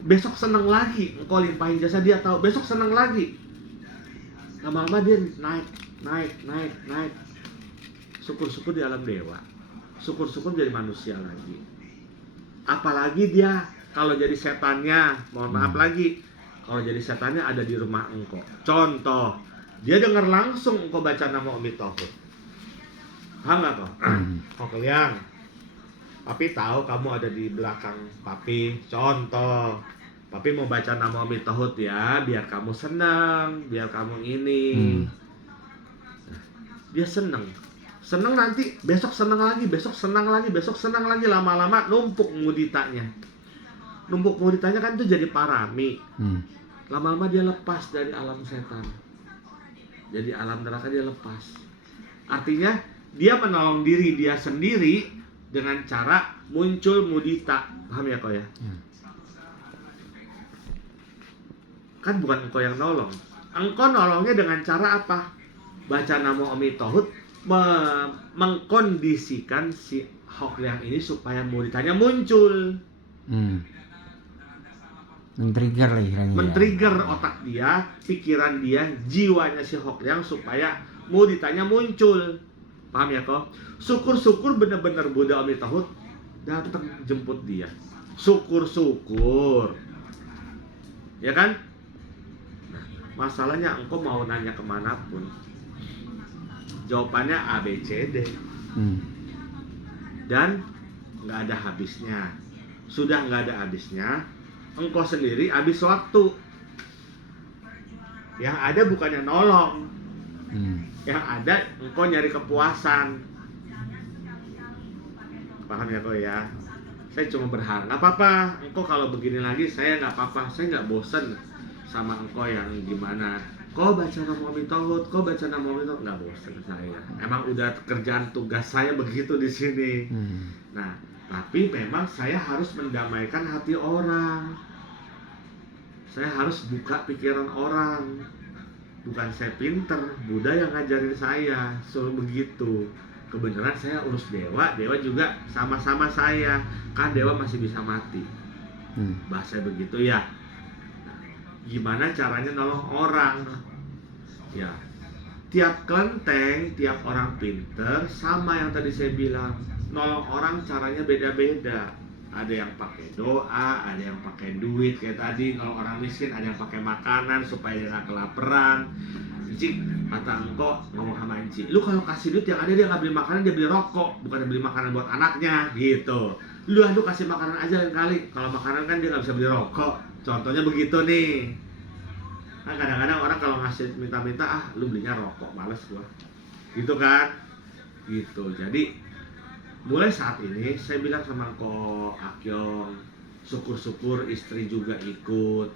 Besok senang lagi. Engkau limpahin jasa, dia tahu. Besok senang lagi. Lama-lama dia naik. Syukur-syukur di alam dewa. Syukur-syukur jadi manusia lagi. Apalagi dia kalau jadi setannya, mohon maaf lagi, kalau jadi setannya ada di rumah engkau. Contoh, dia dengar langsung engkau baca nama Omi Tohut. Paham gak kok? Hokliang, papi tahu kamu ada di belakang papi. Contoh, papi mau baca nama Omi Tohut ya, biar kamu senang, biar kamu ini. Dia senang. Senang nanti, besok senang lagi, besok senang lagi, besok senang lagi. Lama-lama numpuk muditanya. Numpuk muditanya kan itu jadi parami. Lama-lama dia lepas dari alam setan. Jadi alam neraka dia lepas. Artinya dia menolong diri dia sendiri dengan cara muncul mudita. Paham ya kau ya? Kan bukan engkau yang nolong. Engkau nolongnya dengan cara apa? Baca nama Omi Tohut, mengkondisikan si Hokliang ini supaya muditanya muncul. Men-trigger lah istilahnya. Men-trigger otak dia, pikiran dia, jiwanya si Hokliang supaya muditanya muncul. Paham ya kok? Syukur-syukur bener-bener Buddha Omi Tohut datang jemput dia. Syukur-syukur. Ya kan? Nah, masalahnya engkau mau nanya kemanapun, jawabannya A, B, C, D. Dan nggak ada habisnya. Sudah nggak ada habisnya, engkau sendiri habis waktu. Yang ada bukannya nolong. Yang ada engkau nyari kepuasan. Paham ya kok ya? Saya cuma berharap nggak apa-apa. Engkau kalau begini lagi saya nggak apa-apa. Saya nggak bosen sama engkau yang gimana. Kau baca nama Omi Tohut, kau baca nama Omi Tohut, nggak bosen saya. Emang udah kerjaan tugas saya begitu di sini. Nah, tapi memang saya harus mendamaikan hati orang. Saya harus buka pikiran orang. Bukan saya pinter, Buddha yang ngajarin saya suruh begitu. Kebenaran saya urus dewa, dewa juga sama-sama saya. Kan dewa masih bisa mati. Bahasa begitu ya. Nah, gimana caranya nolong orang? Ya, tiap kelenteng, tiap orang pinter sama yang tadi saya bilang. Nolong orang caranya beda-beda. Ada yang pakai doa, ada yang pakai duit kayak tadi. Kalau orang miskin ada yang pakai makanan supaya dia nggak kelaparan. Cik, kata engkau ngomong sama Enci, lu kalau kasih duit yang ada dia nggak beli makanan, dia beli rokok, bukan beli makanan buat anaknya gitu. Lu kasih makanan aja lain kali. Kalau makanan kan dia nggak bisa beli rokok. Contohnya begitu nih. Nah, kadang-kadang orang kalau ngasih minta-minta, lu belinya rokok, males gua. Gitu kan? Gitu. Jadi mulai saat ini saya bilang sama Ko Akyong, syukur-syukur istri juga ikut.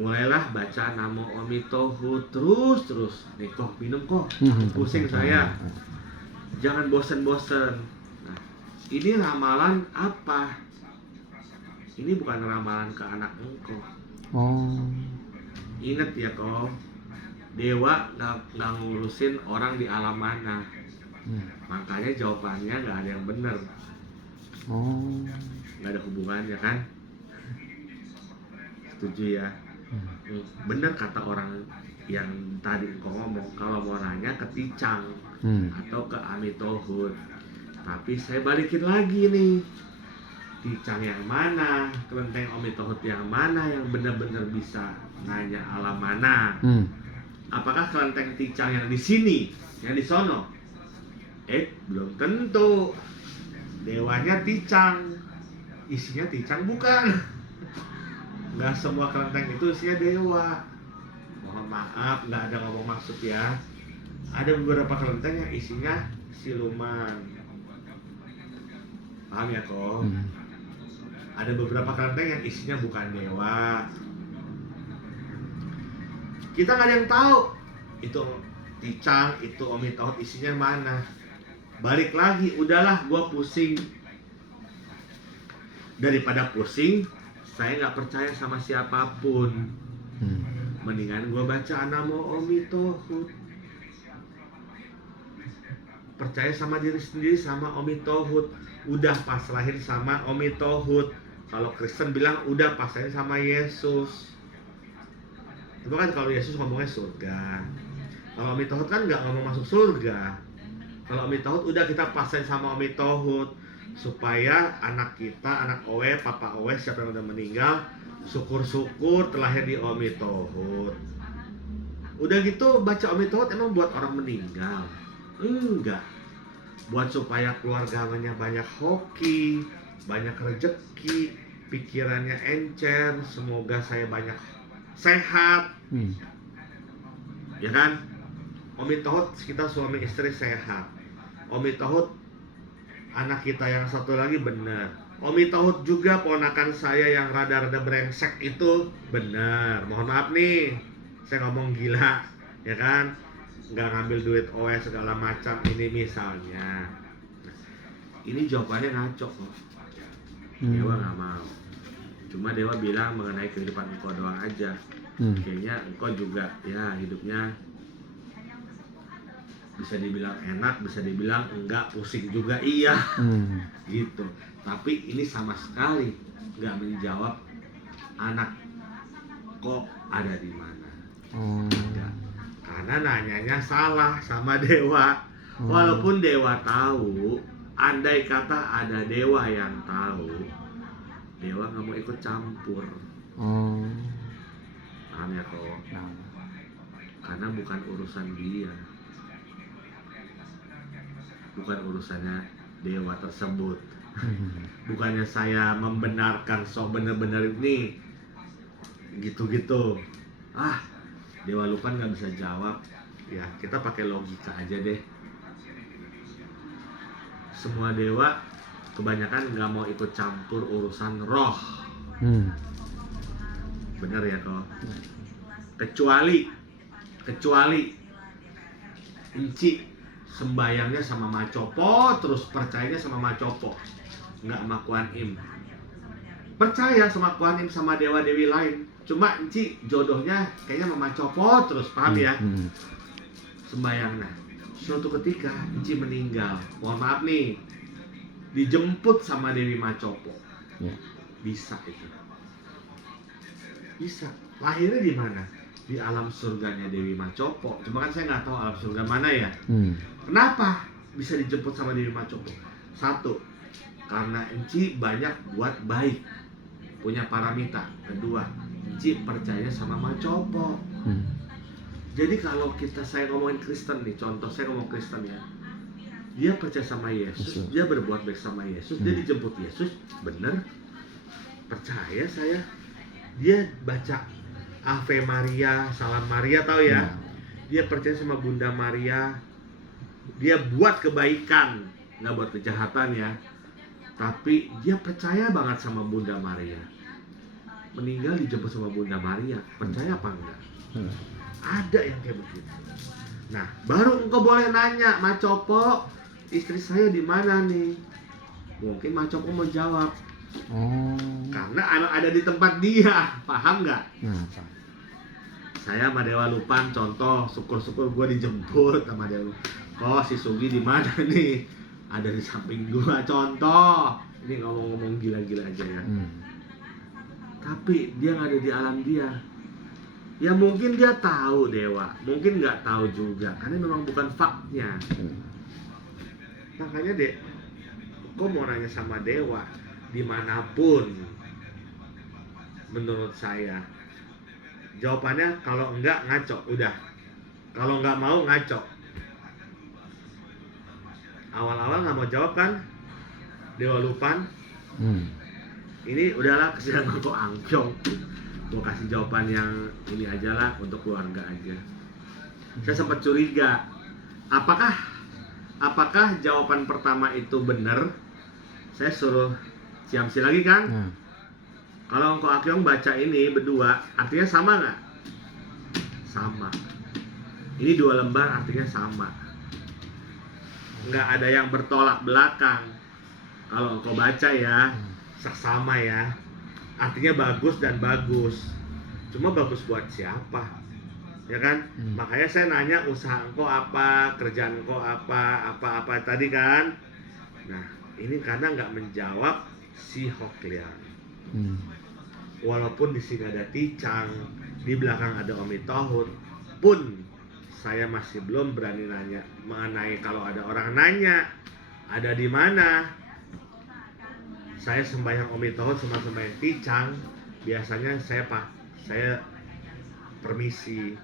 Mulailah baca nama Omi Tohut terus. Nih kok minum kok, pusing saya. Jangan bosen-bosen. Nah, ini ramalan apa? Ini bukan ramalan ke anak engkau. Ingat ya kok, dewa nggak ngurusin orang di alam mana. Makanya jawabannya nggak ada yang benar. Nggak ada hubungannya kan? Setuju ya? Benar kata orang yang tadi kau ngomong, kalau mau nanya ke Ticang atau ke Amitohut. Tapi saya balikin lagi nih, Ticang yang mana, kelenteng Amitohut yang mana yang benar-benar bisa nanya alam mana? Apakah kelenteng Ticang yang di sini, yang di sono? Belum tentu. Dewanya Ticang, isinya Ticang bukan. Nggak semua kelenteng itu isinya dewa. Mohon maaf, nggak ada ngomong maksud ya. Ada beberapa kelenteng yang isinya siluman. Paham ya kok? Ada beberapa kelenteng yang isinya bukan dewa. Kita nggak ada yang tahu itu Ticang, itu Amitohut isinya mana. Balik lagi, udahlah gua pusing. Daripada pusing, saya nggak percaya sama siapapun. Mendingan gua baca Namo Amitohut. Percaya sama diri sendiri sama Amitohut. Udah pasrahin sama Amitohut. Kalau Kristen bilang udah pasrahin sama Yesus. Itu kan kalau Yesus ngomongnya surga. Kalau Amitohut kan nggak ngomong masuk surga. Kalau Amitohut udah kita pasrahin sama Amitohut. Supaya anak kita, anak Owe, Papa Owe, siapa yang udah meninggal, syukur-syukur terlahir di Amitohut. Udah gitu baca Amitohut emang buat orang meninggal? Enggak. Buat supaya keluarganya banyak hoki, banyak rezeki, pikirannya encer, semoga saya banyak sehat. Ya kan? Amitohut kita suami istri sehat. Amitohut anak kita yang satu lagi benar. Amitohut juga ponakan saya yang rada-rada brengsek itu benar. Mohon maaf nih, saya ngomong gila, ya kan? Nggak ngambil duit OE segala macam ini misalnya. Ini jawabannya ngaco kok. Dewa nggak mau. Cuma Dewa bilang mengenai kehidupan engkau doang aja. Kayaknya engkau juga ya hidupnya bisa dibilang enak, bisa dibilang enggak, pusing juga iya. Gitu. Tapi ini sama sekali nggak menjawab anak kok ada di mana. Enggak. Karena nanyanya salah sama dewa. Walaupun dewa tahu, andai kata ada dewa yang tahu, dewa nggak mau ikut campur. Paham ya kok? Karena bukan urusan dia. Bukan urusannya dewa tersebut. Bukannya saya membenarkan sok bener-bener ini gitu-gitu. Dewa lu kan nggak bisa jawab. Ya kita pakai logika aja deh. Semua dewa kebanyakan nggak mau ikut campur urusan roh. Bener ya kok? Kecuali Enci sembayangnya sama Macopo, terus percayanya sama Macopo, nggak sama Kuan Im. Percaya sama Kuan Im sama dewa-dewi lain, cuma Enci jodohnya kayaknya sama Macopo terus, paham ya? Sembayangnya. Suatu ketika Enci meninggal, mohon maaf nih, dijemput sama Dewi Macopo. Bisa itu. Bisa. Lahirnya di mana? Di alam surganya Dewi Macopo. Cuma kan saya nggak tahu alam surga mana ya. Kenapa bisa dijemput sama Dewi Macopo? Satu, karena Enci banyak buat baik, punya paramita. Kedua, Enci percaya sama Macopo. Jadi kalau saya ngomongin Kristen nih, contoh saya ngomong Kristen ya, dia percaya sama Yesus, dia berbuat baik sama Yesus, dia dijemput Yesus, bener, percaya saya. Dia baca Ave Maria, Salam Maria, tahu ya? Dia percaya sama Bunda Maria. Dia buat kebaikan, nggak buat kejahatan ya. Tapi dia percaya banget sama Bunda Maria. Meninggal dijemput sama Bunda Maria, percaya apa enggak? Ada yang kayak begitu. Nah, baru engkau boleh nanya, Macopo, istri saya di mana nih? Mungkin Macopo mau jawab. Karena anak ada di tempat dia, paham nggak? saya sama Dewa Lupan contoh, syukur-syukur gue dijemput sama Dewa. Kok si Sugi di mana nih? Ada di samping gua, contoh. Ini ngomong-ngomong gila-gila aja ya. Tapi dia nggak ada di alam dia. Ya mungkin dia tahu Dewa, mungkin nggak tahu juga, karena memang bukan faktnya. Makanya deh, kok mau nanya sama Dewa dimanapun, menurut saya jawabannya kalau enggak ngaco, udah. Kalau nggak mau ngaco. Awal-awal nggak mau jawab kan, Dewa Lupan. Ini udahlah, kesian kok Angkyong. Gue kasih jawaban yang ini aja lah untuk keluarga aja. Saya sempat curiga, apakah jawaban pertama itu benar? Saya suruh Ciamsi lagi kan. Kalau Engko Angkyong baca ini berdua, artinya sama nggak? Sama. Ini 2 lembar artinya sama. Nggak ada yang bertolak belakang. Kalau Engko baca ya, sama ya. Artinya bagus dan bagus. Cuma bagus buat siapa? Ya kan? Makanya saya nanya usaha Engko apa, kerjaan Engko apa tadi kan. Nah, ini karena nggak menjawab si Hoklian. Walaupun di sini ada Ticang, di belakang ada Omi Tohut, pun saya masih belum berani nanya mengenai kalau ada orang nanya ada di mana. Saya sembahyang Omi Tohut sama sembahyang Ticang, biasanya saya permisi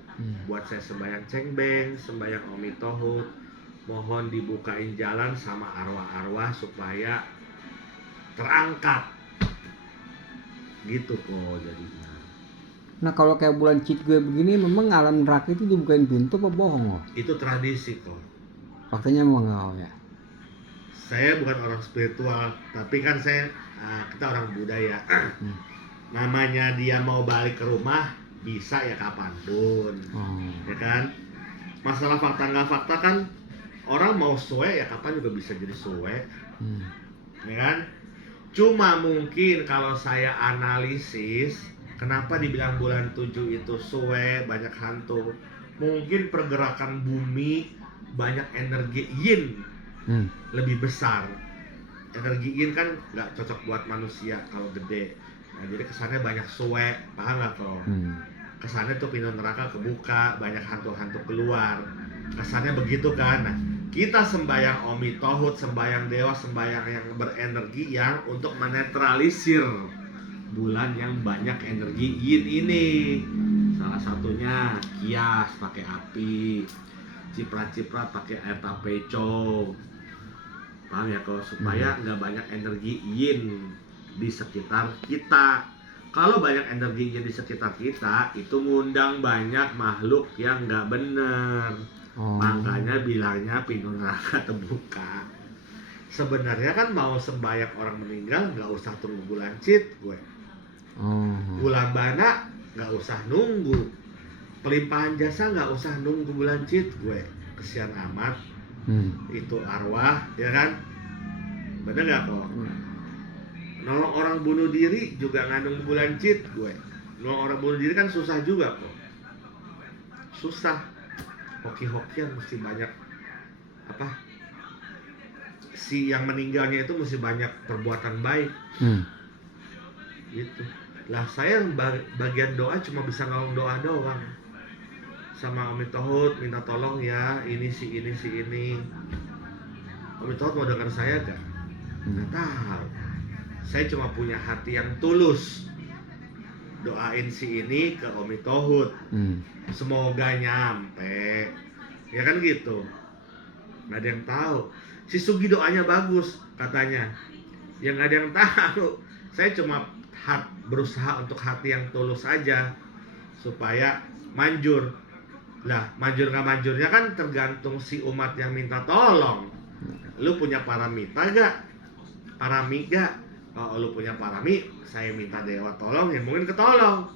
buat saya sembahyang Cengbeng, sembahyang Omi Tohut, mohon dibukain jalan sama arwah-arwah supaya terangkat. Gitu kok jadinya. Nah kalau kayak bulan Cit gue begini, memang alam neraka itu dibukain pintu apa bohong kok? Itu tradisi kok. Faktanya memang nggak ya. Saya bukan orang spiritual, tapi kan kita orang budaya. Namanya dia mau balik ke rumah bisa ya kapanpun, ya kan. Masalah fakta nggak fakta kan, orang mau suwe ya kapan juga bisa jadi suwe, ya kan. Cuma mungkin kalau saya analisis, kenapa dibilang bulan 7 itu suwe, banyak hantu. Mungkin pergerakan bumi banyak energi yin lebih besar. Energi yin kan nggak cocok buat manusia kalau gede. Nah, jadi kesannya banyak suwe, paham nggak kok? Kesannya tuh pintu neraka kebuka, banyak hantu-hantu keluar. Kesannya begitu kan? Nah, kita sembahyang Omi Tohut, sembahyang Dewa, sembahyang yang berenergi yang untuk menetralisir bulan yang banyak energi yin ini. Salah satunya kias pakai api, ciprat-ciprat pakai air tapeco. Paham ya kok? Supaya nggak banyak energi yin di sekitar kita. Kalau banyak energi yin di sekitar kita, itu ngundang banyak makhluk yang nggak bener. Makanya bilangnya pintu neraka terbuka. Sebenarnya kan mau sembahyang orang meninggal nggak usah tunggu bulan Cit gue. Bulan Bana nggak usah nunggu. Pelimpahan jasa nggak usah nunggu bulan Cit gue. Kesian amat. Itu arwah, ya kan? Bener nggak kok? Nolong orang bunuh diri juga nggak nunggu bulan Cit gue. Nolong orang bunuh diri kan susah juga kok. Susah. Hoki-hokian mesti banyak apa? Si yang meninggalnya itu mesti banyak perbuatan baik. Gitu. Lah saya bagian doa cuma bisa ngomong doa doang. Sama Omi Tohut minta tolong ya, ini si ini. Omi Tohut mau dengar saya gak? Nggak tahu. Saya cuma punya hati yang tulus. Doain si ini ke Omi Tohut. Semoga nyampe. Ya kan gitu. Nggak ada yang tahu. Si Sugi doanya bagus katanya. Yang nggak ada yang tahu. Saya cuma berusaha untuk hati yang tulus aja supaya manjur. Lah, manjur nggak manjurnya kan tergantung si umat yang minta tolong. Lu punya paramita gak? Parami gak? Kalau lu punya parami, saya minta Dewa tolong, ya mungkin ketolong.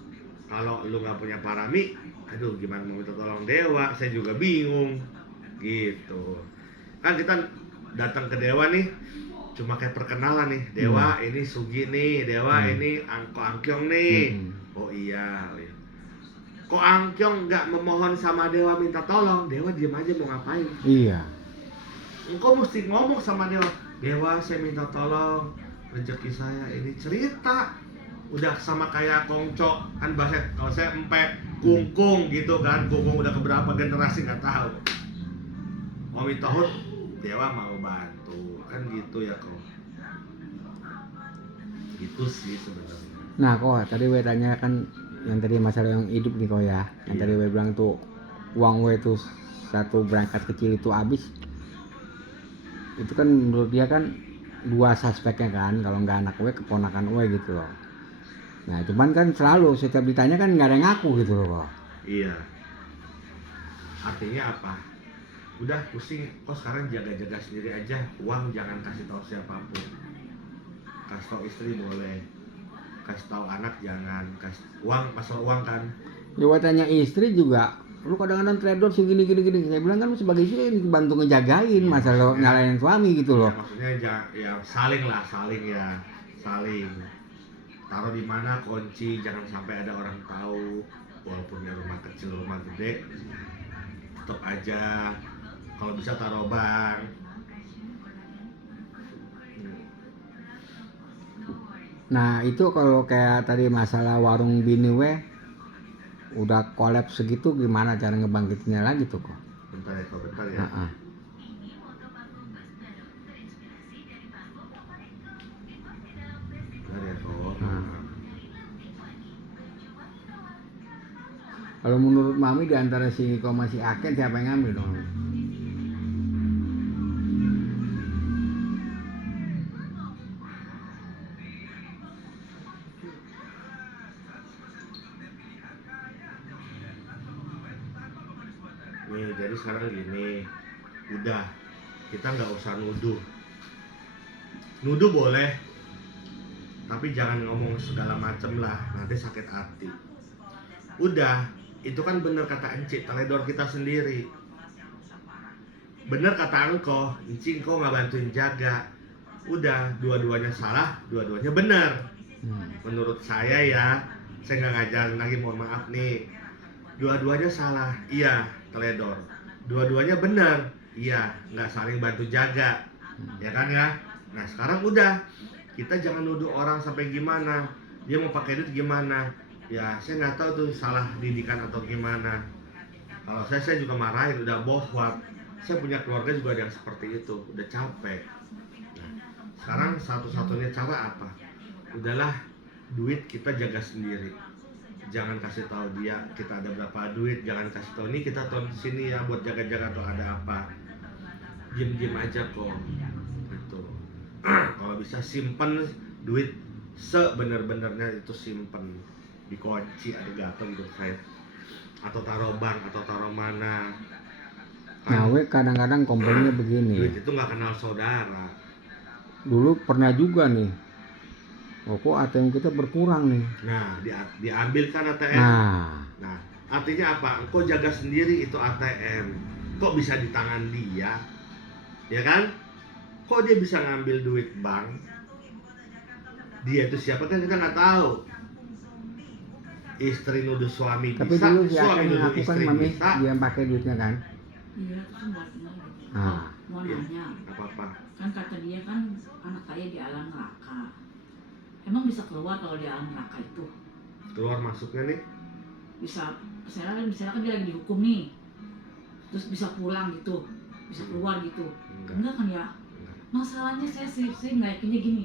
Kalau lu nggak punya parami, aduh gimana mau minta tolong Dewa? Saya juga bingung. Gitu. Kan kita datang ke Dewa nih, cuma kayak perkenalan nih. Dewa ini Sugi nih, Dewa ini Angko Angkyong nih. Oh iya. Ko Angkyong nggak memohon sama Dewa minta tolong, Dewa diam aja mau ngapain? Iya. Engkau mesti ngomong sama Dewa, Dewa saya minta tolong rezeki saya ini, cerita. Udah sama kayak kongco kan bahasa, kalau saya empe kungkung gitu kan, kungkung udah keberapa generasi nggak tahu. Mau minta hut, Dewa mau bantu kan gitu ya kok. Gitu sih sebenarnya. Nah kok tadi gue tanya kan yang tadi masalah yang hidup nih kok ya, yang tadi gue bilang tuh uang gue tuh satu berangkat kecil itu habis, itu kan menurut dia kan dua suspeknya kan, kalau nggak anak gue keponakan gue gitu loh. Nah cuman kan selalu setiap ditanya kan nggak ada yang ngaku gitu loh kok. Iya. Artinya apa? Udah pusing, kok sekarang jaga-jaga sendiri aja, uang jangan kasih tahu siapapun. Kasih tahu istri boleh, kasih tahu anak jangan, kasih uang pasal uang kan. Gue tanya istri juga, lu kadang-kadang trader segini gini. Saya bilang kan lu sebagai istri bantu ngejagain, masa lo nyalain suami gitu loh. Ya, maksudnya ya saling lah, saling. Taruh di mana kunci, jangan sampai ada orang tahu. Walaupun ya rumah kecil, rumah gede, tetap aja. Kalau bisa taruh bank. Nah itu kalau kayak tadi masalah warung bini we udah kolaps segitu, gimana cara ngebangkitinnya lagi tuh kok? Bentar ya. Bentar ya kok. Kalau menurut Mami di antara si Iko sama si Aken siapa yang ngambil dong? Nih jadi sekarang gini, udah kita nggak usah nuduh boleh, tapi jangan ngomong segala macem lah, nanti sakit hati. Udah, itu kan bener kata Encik, teledor kita sendiri. Bener kata engkau, Encik engkau nggak bantuin jaga. Udah, dua-duanya salah, dua-duanya bener. Menurut saya ya, saya nggak ngajarin lagi, mohon maaf nih. Dua-duanya salah, iya teledor. Dua-duanya bener, iya nggak saling bantu jaga, ya kan ya. Nah sekarang udah, kita jangan nuduh orang sampai gimana, dia mau pakai duit gimana. Ya saya nggak tahu tuh salah didikan atau gimana. Kalau saya juga marahin, udah bohwat. Saya punya keluarga juga ada yang seperti itu, udah capek. Nah, sekarang satu-satunya cara apa? Udahlah, duit kita jaga sendiri. Jangan kasih tahu dia kita ada berapa duit, jangan kasih tahu ini kita tahun sini ya buat jaga-jaga atau ada apa. Diem-diem aja kok. Gitu. Kalau bisa simpen duit sebenar-benarnya, itu simpen. Dikunci ada gatel gitu saya, atau taruh bank atau taruh mana kan. Nah we kadang-kadang komplainnya begini, duit itu nggak kenal saudara. Dulu pernah juga nih, kok ATM kita berkurang nih. Nah diambil kan ATM. Nah artinya apa? Engkau jaga sendiri itu ATM, kok bisa di tangan dia, ya kan? Kok dia bisa ngambil duit bank? Dia itu siapa kan kita nggak tahu. Istri nuduh suami tapi bisa, dulu si suami Aken nuduh ngaku kan istri Mami bisa. dia yang pakai duitnya kan. Iya, itu kan nggak kenal. Mau Iya. nanya, Apa-apa? kan kata dia kan anak saya di alam neraka. Emang bisa keluar kalau di alam neraka itu? Keluar masuknya nih? Bisa, misalnya dia lagi dihukum nih, terus bisa pulang gitu, bisa keluar gitu. Enggak kan ya? Masalahnya saya nggak yakinnya gini.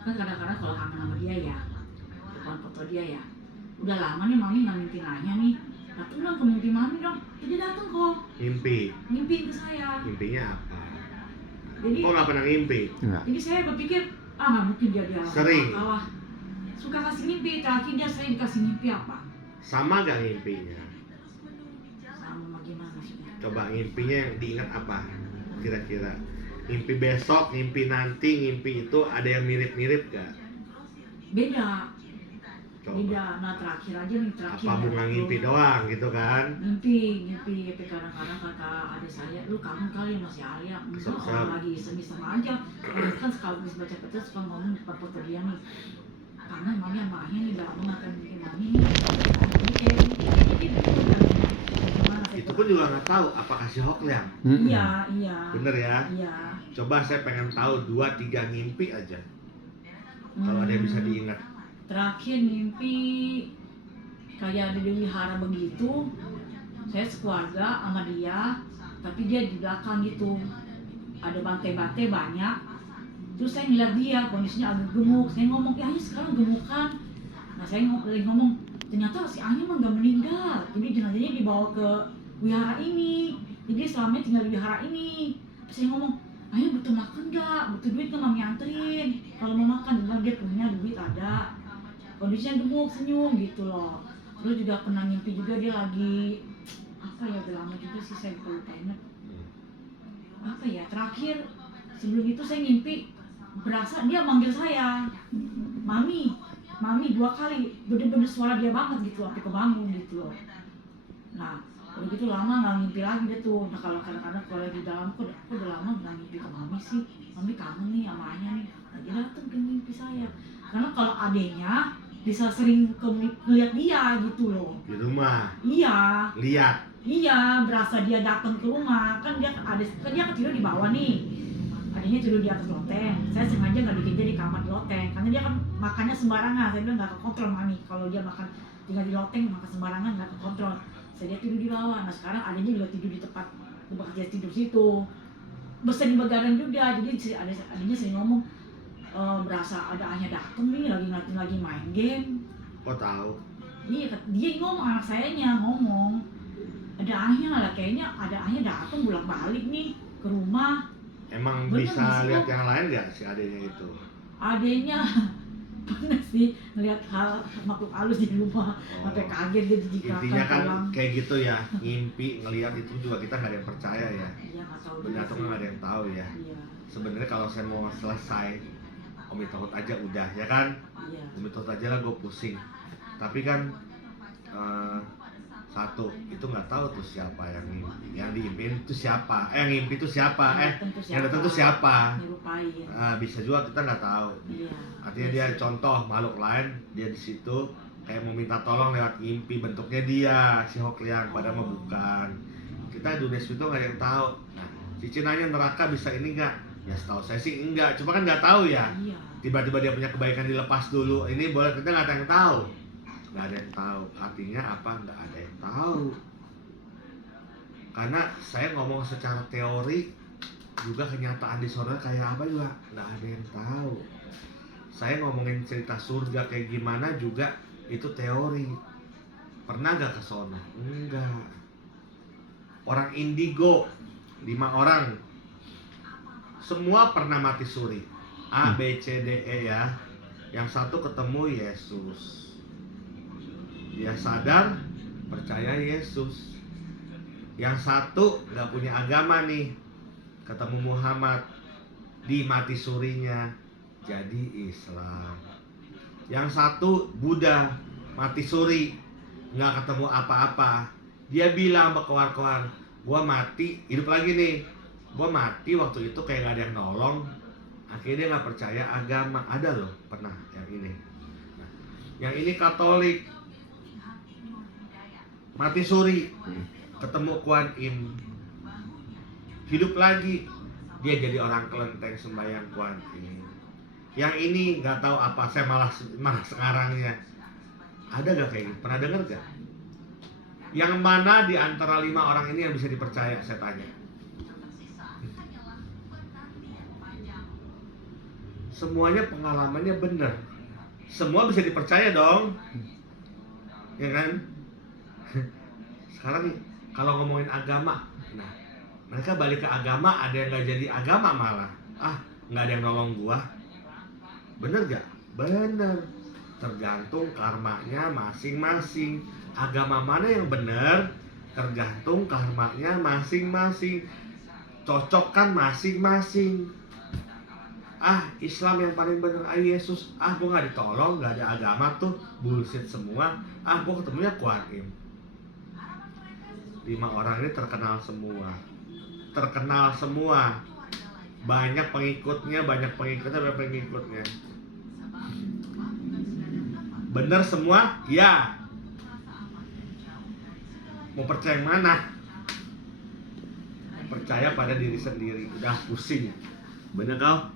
Kan kadang-kadang kalau kangen sama dia ya, depan foto dia ya, udah lama nih Mami nggak mimpi nanya nih, datang dong ke mimpi Mami dong. Jadi datang kok. Mimpi ke saya. Mimpinya apa? Jadi Kok nggak pernah ngimpi? Jadi saya berpikir, nggak mungkin dia Sering. kalah. Suka kasih mimpi, terakhir dia saya dikasih mimpi apa? Sama gak ngimpinya? Sama gimana maksudnya? Coba ngimpinya yang diingat apa? Kira-kira ngimpi besok, ngimpi nanti, ngimpi itu ada yang mirip-mirip gak? Beda. Coba. Beda. Nah terakhir aja nih, terakhir. Apa bunga ngimpi doang gitu kan? Mimpi. Tapi kadang-kadang kata adik saya, lu kangen kali sama si Alia. Enggak, Kesel-kesel. orang lagi iseng-iseng aja. Kan sekali baca-baca suka ngomong depan foto dia nih. Karena Mami sama Ayah nih udah lama makan mimpi Mami nih. Jadi kayak jadi juga nggak tahu apakah si Hokliang. Iya, iya. Bener ya? Iya. Coba saya pengen tahu 2-3 ngimpi aja. Kalau ada yang bisa diingat. Terakhir mimpi kayak di wihara begitu, saya sekeluarga sama dia, tapi dia di belakang gitu. Ada bantai-bantai banyak. Terus saya ngeliat dia, kondisinya agak gemuk. Saya ngomong, ya sekarang gemukan. Nah saya ngomong, ternyata si Anya mah gak meninggal. Jadi jenazahnya dibawa ke wihara ini. Jadi selamanya tinggal di wihara ini. Terus saya ngomong, Anya butuh makan gak? Butuh duit kan mami anterin. Kalau mau makan, dia punya duit ada. Kondisinya gemuk, senyum gitu loh. Terus juga pernah ngimpi juga dia lagi, apa ya, udah lama juga sih saya lupa ingat. Apa ya, terakhir sebelum itu saya ngimpi berasa dia manggil saya, Mami 2 kali, bener-bener suara dia banget gitu, sampai kebangun gitu loh. Nah, udah gitu lama nggak ngimpi lagi dia tuh. Nah kalau kadang-kadang kalau lagi dalam, kok udah lama nggak ngimpi ke Mami sih, Mami kangen nih sama Anya nih. Nah dia datang ke mimpi saya, karena kalau adenya bisa sering ngeliat dia gitu loh. Di rumah. Iya. Lihat. Iya, berasa dia datang ke rumah. Kan dia tidur di bawah nih. Adanya tidur di atas loteng. Saya sengaja nggak bikin dia di kamar di loteng, karena dia kan makannya sembarangan. Saya bilang nggak kekontrol Mami. Kalau dia makan tinggal di loteng, makan sembarangan nggak kekontrol. Saya tidur di bawah. Nah sekarang adanya juga tidur di tempat dia tidur situ. Berseni begadang juga. Jadi adanya sering ngomong, berasa ada Anya dateng nih, lagi main game. Oh tahu. Iya, dia ngomong, anak sayanya ngomong, ada Anya lah, kayaknya ada Anya dateng bolak-balik nih ke rumah. Emang Bener bisa sih, lihat Om. yang lain nggak si adenya itu? Adenya pernah sih ngeliat hal makhluk halus di rumah, sampai kaget dia jijikakan. Intinya kan pulang. kayak gitu ya, ngimpi, ngelihat itu juga kita nggak ada yang percaya ya. Iya, nggak tahu Benar juga atau sih. nggak ada yang tahu ya. Iya, Sebenarnya kalau saya mau selesai, Umi Tohut aja udah ya kan? iya. Umi Tohut aja lah gue pusing. Tapi kan satu itu nggak tahu tuh siapa yang diimpin itu siapa, yang ngimpi itu siapa, yang datang tuh siapa. Nyerupain. Bisa juga kita nggak tahu. Iya. Artinya dia contoh makhluk lain, dia di situ kayak mau minta tolong lewat mimpi, bentuknya dia si Hokliang, padahal mah bukan. Kita dunia itu nggak ada yang tahu. Nah, Cici nanya neraka bisa ini nggak? Ya setahu saya sih enggak, cuma kan nggak tahu ya. Iya. Tiba-tiba dia punya kebaikan dilepas dulu, ini boleh, kita nggak ada yang tahu. Nggak ada yang tahu. Artinya apa? Nggak ada yang tahu. Karena saya ngomong secara teori, juga kenyataan di surga kayak apa juga nggak ada yang tahu. Saya ngomongin cerita surga kayak gimana juga itu teori. Pernah gak ke sono? Enggak. Orang indigo 5 orang semua pernah mati suri. A, B, C, D, E ya. Yang satu ketemu Yesus, dia sadar percaya Yesus. Yang satu gak punya agama nih, ketemu Muhammad, di mati surinya jadi Islam. Yang satu Buddha, mati suri, nggak ketemu apa-apa. Dia bilang berkoar-koar, gua mati, hidup lagi nih. Gua mati waktu itu kayak gak ada yang nolong. Akhirnya dia nggak percaya agama. Ada loh pernah yang ini. Nah, yang ini Katolik, mati suri, ketemu Kuan Im, hidup lagi, dia jadi orang kelenteng sembahyang Kuan Im. Yang ini nggak tahu apa, saya malah sekarangnya. Ada gak kayak gitu? Pernah dengar gak? Yang mana di antara 5 orang ini yang bisa dipercaya, saya tanya? Semuanya pengalamannya benar, semua bisa dipercaya dong, ya kan? Sekarang kalau ngomongin agama, nah mereka balik ke agama, ada yang nggak jadi agama malah, nggak ada yang nolong gua. Bener gak? Bener. Tergantung karmanya masing-masing. Agama mana yang bener tergantung karmanya masing-masing. Cocokkan masing-masing. Islam yang paling bener, Yesus. Gua gak ditolong, gak ada agama tuh, bullshit semua. Gua ketemunya Kuan Im. 5 orang ini terkenal semua. Terkenal semua. Banyak pengikutnya. Bener semua? Ya. Mau percaya yang mana? percaya pada diri sendiri, udah pusing. Bener kau?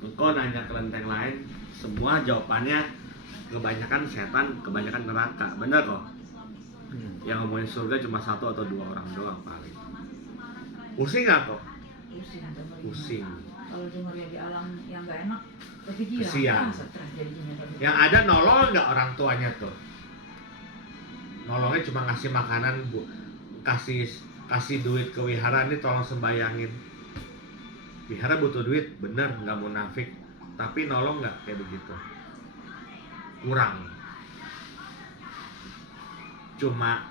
Engkau nanya ke lenteng lain, semua jawabannya kebanyakan setan, kebanyakan neraka. Bener kok? Yang ngomongin surga cuma 1 atau 2 orang doang paling. Pusing nggak kok? Pusing. Pusing. Kalau dengar ya di alam yang nggak enak, kepikiran. Kesian. Stres jadinya. Yang ada nolong nggak orang tuanya tuh? Nolongnya cuma ngasih makanan, bu, kasih duit ke wihara, nih tolong sembayangin. Wihara butuh duit, bener, nggak munafik. Tapi nolong nggak kayak begitu? Kurang. Cuma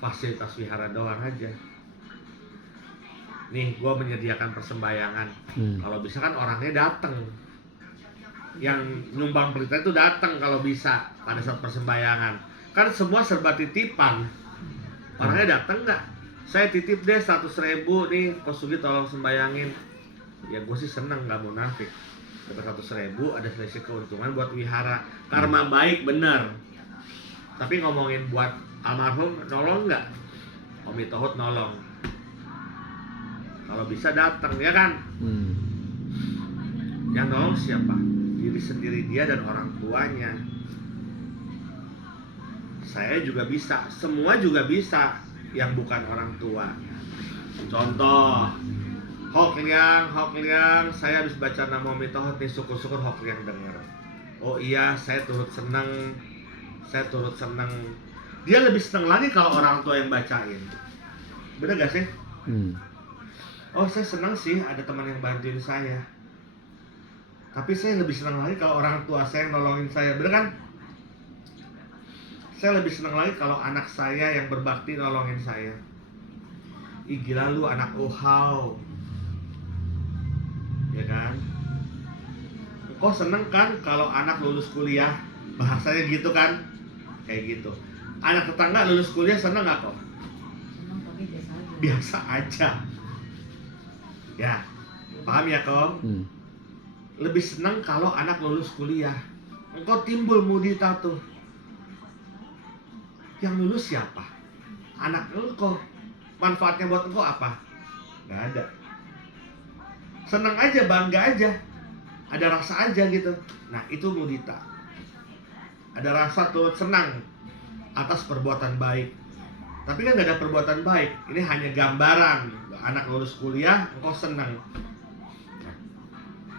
fasilitas wihara doang aja. Nih, gue menyediakan persembayangan. Kalau bisa kan orangnya dateng. Yang nyumbang pelita itu datang kalau bisa pada saat persembayangan. Kan semua serba titipan. Orangnya datang nggak? Saya titip deh 100.000 nih, Ko Sugi tolong sembayangin. Ya gue sih seneng, nggak munafik. Dapat 100.000 ada selisih keuntungan buat wihara. Karma baik bener. Tapi ngomongin buat almarhum, nolong nggak? Omi Tohut nolong. Kalau bisa datang ya kan? Yang nolong siapa? Diri sendiri dia dan orang tuanya. Saya juga bisa, semua juga bisa yang bukan orang tua. Contoh, Hok Liang, saya habis baca nama Omi Tohut nih, syukur-syukur Hok Liang denger. Oh iya, saya turut seneng. Dia lebih seneng lagi kalau orang tua yang bacain. Bener gak sih? Oh, saya seneng sih ada teman yang bantuin saya. Tapi saya lebih senang lagi kalau orang tua saya yang nolongin saya, bener kan? Saya lebih senang lagi kalau anak saya yang berbakti nolongin saya. Ih gila lu anak uhau. Ya kan? Kok seneng kan kalau anak lulus kuliah? Bahasanya gitu kan? Kayak gitu. Anak tetangga lulus kuliah seneng gak kok? Senang tapi biasa aja. Biasa aja. Ya, paham ya kok? Lebih senang kalau anak lulus kuliah. Engkau timbul mudita tuh. Yang lulus siapa? Anak engkau. Manfaatnya buat engkau apa? Gak ada. Senang aja, bangga aja. Ada rasa aja gitu. Nah itu mudita. Ada rasa turut senang atas perbuatan baik. Tapi kan gak ada perbuatan baik. Ini hanya gambaran. Anak lulus kuliah, engkau senang.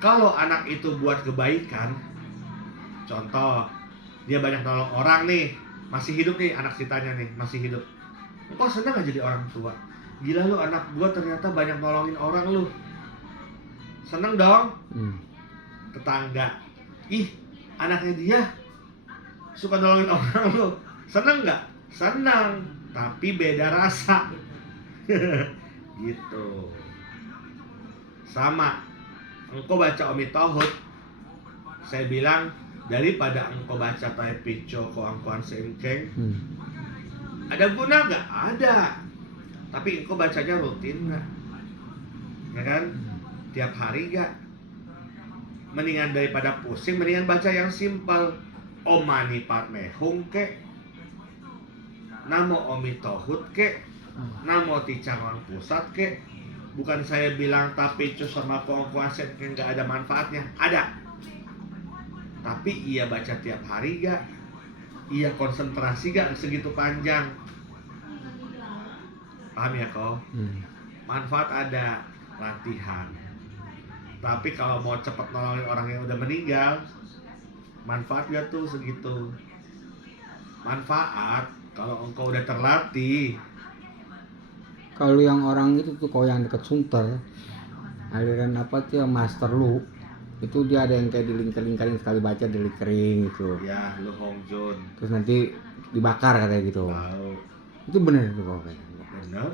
Kalau anak itu buat kebaikan, contoh, dia banyak nolong orang nih, masih hidup nih, anak citanya nih, masih hidup. Engkau senang gak jadi orang tua? Gila lu, anak gua ternyata banyak nolongin orang lu. Seneng dong? Tetangga, ih, anaknya dia suka nolongin orang lu. Seneng gak? Senang, tapi beda rasa. Gitu. Sama, engkau baca Omi Tohut, saya bilang daripada engkau baca Tai Picho Ko Angkuan Seengkeng, ada guna gak? Ada. Tapi engkau bacanya rutin gak? Ya kan? Tiap hari gak? Mendingan daripada pusing, mendingan baca yang simpel. Om Mani Padme Hung ke, Namo Omi Tohut ke, Namo Ticangwang Pusat ke. Bukan saya bilang tapi cus sama kuasa yang gak ada manfaatnya. Ada. Tapi ia baca tiap hari gak? Ia konsentrasi gak segitu panjang? Paham ya kau? Manfaat ada, latihan. Tapi kalau mau cepat nolongin orang yang udah meninggal, manfaat gak tuh segitu? Manfaat kalau engkau udah terlatih. Kalau yang orang itu tuh, kalau yang deket Sunter, aliran apa tuh yang Master Lu, itu dia ada yang kayak dilingkar-lingkarin, sekali baca dilingkarin gitu. Ya, Lu Hong Jun. Terus nanti dibakar katanya gitu. Tahu. Itu bener itu kok kayaknya. Bener?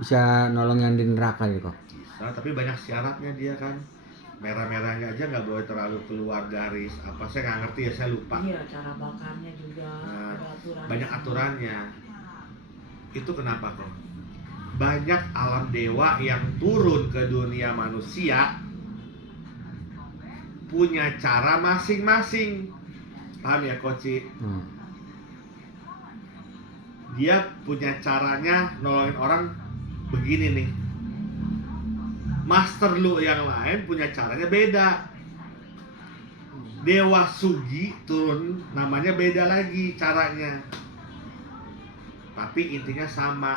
Bisa nolong yang di neraka gitu kok. Bisa, tapi banyak syaratnya dia kan. Merah-merahnya aja nggak boleh terlalu keluar garis. Apa saya nggak ngerti ya, saya lupa. Iya, cara bakarnya juga Nah, ada aturan. banyak aturannya. Itu kenapa kok? Banyak alam dewa yang turun ke dunia manusia punya cara masing-masing. Paham ya Koci? Dia punya caranya nolongin orang begini nih, master lu yang lain punya caranya beda. Dewa Sugi turun namanya beda lagi caranya, tapi intinya sama.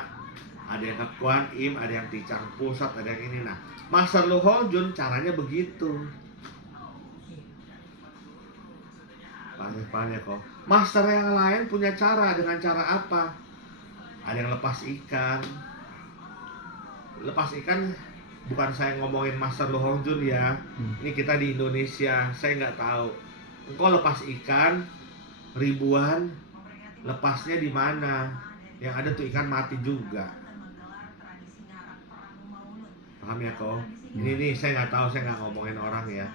Ada yang ke Kuan Im, ada yang Ticang Pusat, ada yang ini. Nah, Master Lu Hong Jun caranya begitu. Paham ya kok? Master yang lain punya cara, dengan cara apa? Ada yang lepas ikan. Lepas ikan bukan saya ngomongin Master Lu Hong Jun ya. Ini kita di Indonesia, saya nggak tahu. Engkau lepas ikan ribuan, lepasnya di mana? Yang ada tuh ikan mati juga. Paham ya kok? Ini nih saya nggak tahu, saya nggak ngomongin orang ya.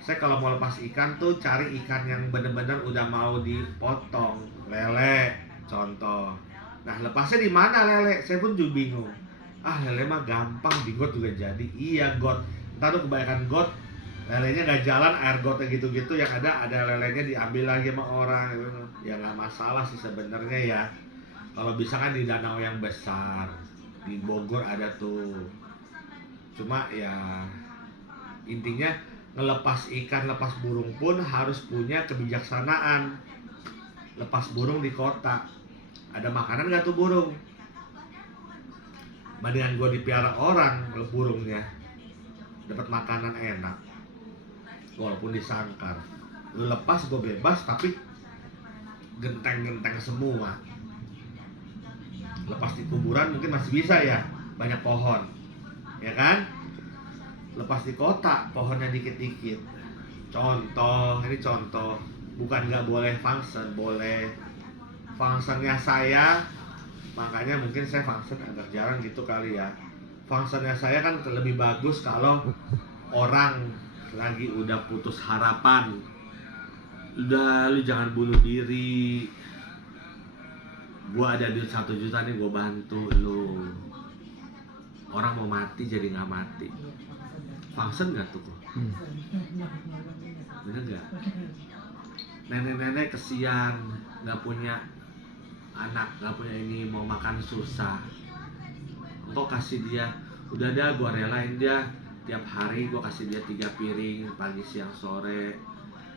Saya kalau mau lepas ikan tuh cari ikan yang bener-bener udah mau dipotong, lele contoh. Nah lepasnya di mana lele? Saya pun juga bingung. Ah lele mah gampang, di got juga jadi. Iya got. Ntar tuh kebanyakan got, lelenya nggak jalan, air gotnya gitu-gitu. Yang ada lelenya diambil lagi sama orang. Ya nggak masalah sih sebenarnya ya. Kalau bisa kan di danau yang besar, di Bogor ada tuh. Cuma ya intinya ngelepas ikan, lepas burung pun harus punya kebijaksanaan. Lepas burung di kota, ada makanan nggak tuh burung? Mendingan gue dipiara orang burungnya, dapat makanan enak, walaupun disangkar. Lu lepas gue bebas, tapi genteng-genteng semua. Lepas di kuburan mungkin masih bisa ya, banyak pohon, ya kan? Lepas di kota, pohonnya dikit-dikit. Contoh, ini contoh. Bukan nggak boleh function, boleh. Functionnya saya, makanya mungkin saya function agak jarang gitu kali ya. Functionnya saya kan lebih bagus kalau orang lagi udah putus harapan. Udah, lu jangan bunuh diri. Gua ada duit 1 juta nih, gua bantu lu. Orang mau mati jadi nggak mati. Function nggak tuh? Bener nggak? Nenek-nenek kesian, nggak punya anak, nggak punya ini, mau makan susah. Engkau kasih dia, udah dah gua relain dia. Tiap hari gua kasih dia 3 piring, pagi, siang, sore.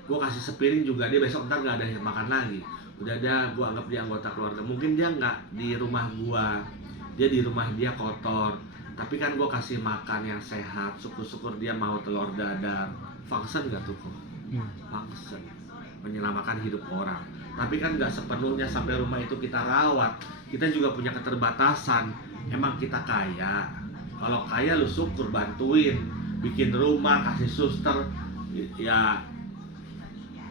Gua kasih sepiring juga, dia besok ntar nggak ada yang makan lagi. Udah dah, gua anggap dia anggota keluarga. Mungkin dia nggak di rumah gua, dia di rumah dia kotor. Tapi kan gue kasih makan yang sehat, syukur-syukur dia mau telur dadar. Function gak tuh kok? Function, menyelamatkan hidup orang. Tapi kan gak seperlunya sampai rumah itu kita rawat. Kita juga punya keterbatasan. Emang kita kaya. Kalau kaya lu syukur, bantuin, bikin rumah, kasih suster. Ya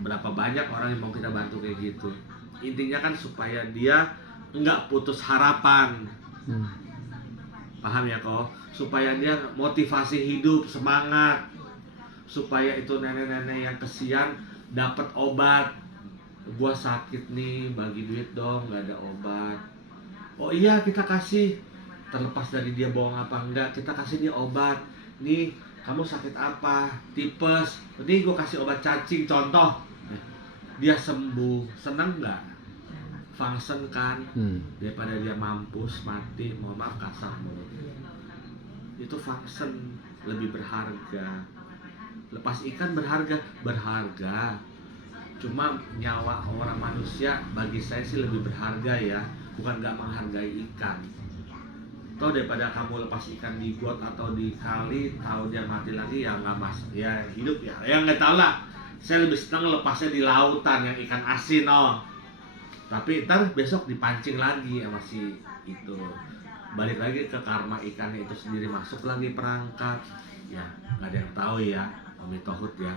berapa banyak orang yang mau kita bantu kayak gitu. Intinya kan supaya dia nggak putus harapan. Paham ya kok? Supaya dia motivasi hidup, semangat. Supaya itu nenek-nenek yang kesian dapat obat. Gua sakit nih, bagi duit dong, nggak ada obat. Oh iya, kita kasih. Terlepas dari dia bohong apa enggak, kita kasih dia obat. Nih, kamu sakit apa? Tipes. Nih gua kasih obat cacing, contoh. Dia sembuh, seneng nggak? Function kan, daripada dia mampus mati, mohon maaf kasar mulut. Itu function lebih berharga. Lepas ikan berharga. Cuma nyawa orang manusia bagi saya sih lebih berharga ya, bukan nggak menghargai ikan. Toh daripada kamu lepas ikan di got atau di kali, tahu dia mati lagi ya nggak mas, ya hidup ya, nggak tahu lah. Saya lebih senang lepasnya di lautan yang ikan asin Tapi ntar besok dipancing lagi sama si itu. Balik lagi ke karma ikannya itu sendiri, masuk lagi perangkap. Ya nggak ada yang tahu ya, Om Tohut ya.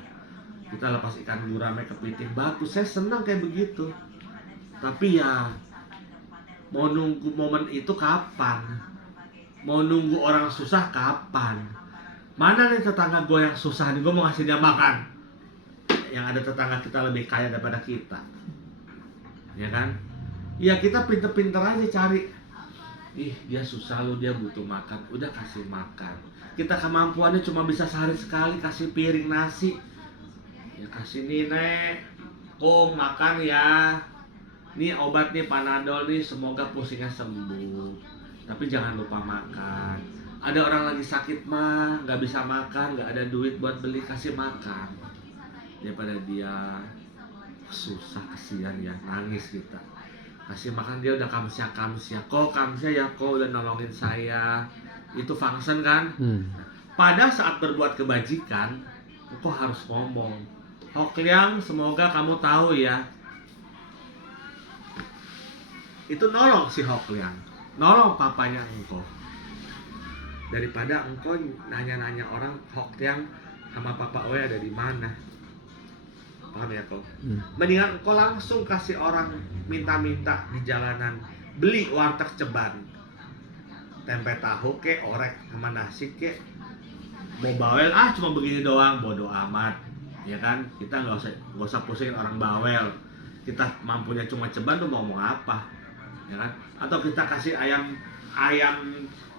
Kita lepas ikan gurame kepiting, bagus, saya senang kayak begitu. Tapi ya mau nunggu momen itu kapan? Mau nunggu orang susah kapan? Mana nih tetangga gue yang susah nih, gue mau ngasih dia makan. Yang ada tetangga kita lebih kaya daripada kita, ya kan? Ya kita pinter-pinter aja cari. Ih dia susah loh, dia butuh makan, udah kasih makan. Kita kemampuannya cuma bisa sehari sekali kasih piring nasi. Ya kasih nih nek, kong makan ya. Nih obat nih Panadol nih, semoga pusingnya sembuh. tapi jangan lupa makan. Ada orang lagi sakit mah nggak bisa makan, nggak ada duit buat beli, kasih makan daripada dia susah, kesian ya, nangis kita. Kasih makan dia udah kamsia kok kamsia ya, kok udah nolongin saya. Itu function kan. Pada saat berbuat kebajikan kok harus ngomong. Hokliang, semoga kamu tahu ya, itu nolong si Hokliang, nolong papanya engkau. Daripada engkau nanya-nanya orang Hokliang sama papa Oe ada di mana. Paham ya kok? Mendingan engkau langsung kasih orang minta-minta di jalanan, beli warteg ceban, tempe tahu ke, orek sama nasi ke, mau bawel cuma begini doang, bodo amat, ya kan? Kita nggak usah pusingin orang bawel. Kita mampunya cuma ceban tuh mau ngomong apa, ya kan? Atau kita kasih ayam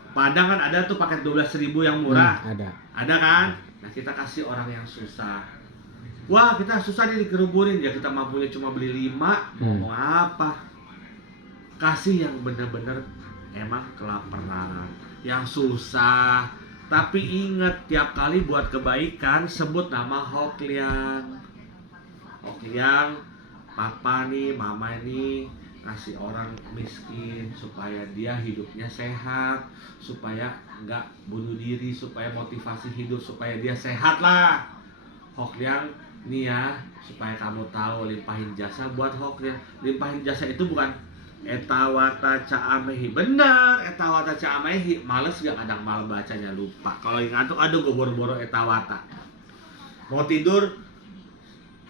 Padang kan ada tuh paket 12.000 yang murah, ada kan? Nah kita kasih orang yang susah. Wah kita susah nih dikeruburin, ya kita mampunya cuma beli 5, mau ngomong apa? Kasih yang bener-bener emang kelaparan, yang susah. Tapi ingat, tiap kali buat kebaikan sebut nama Hokliang. Hokliang, papa nih, mama ini kasih orang miskin supaya dia hidupnya sehat, supaya nggak bunuh diri, supaya motivasi hidup, supaya dia sehat lah. Hokliang nih ya, supaya kamu tahu, limpahin jasa buat Hokliang. Limpahin jasa itu bukan etawata caamehi, benar etawata caamehi. Males gak kadang mal bacanya, lupa. Kalau ngantuk, aduh gue boro-boro etawata. Mau tidur,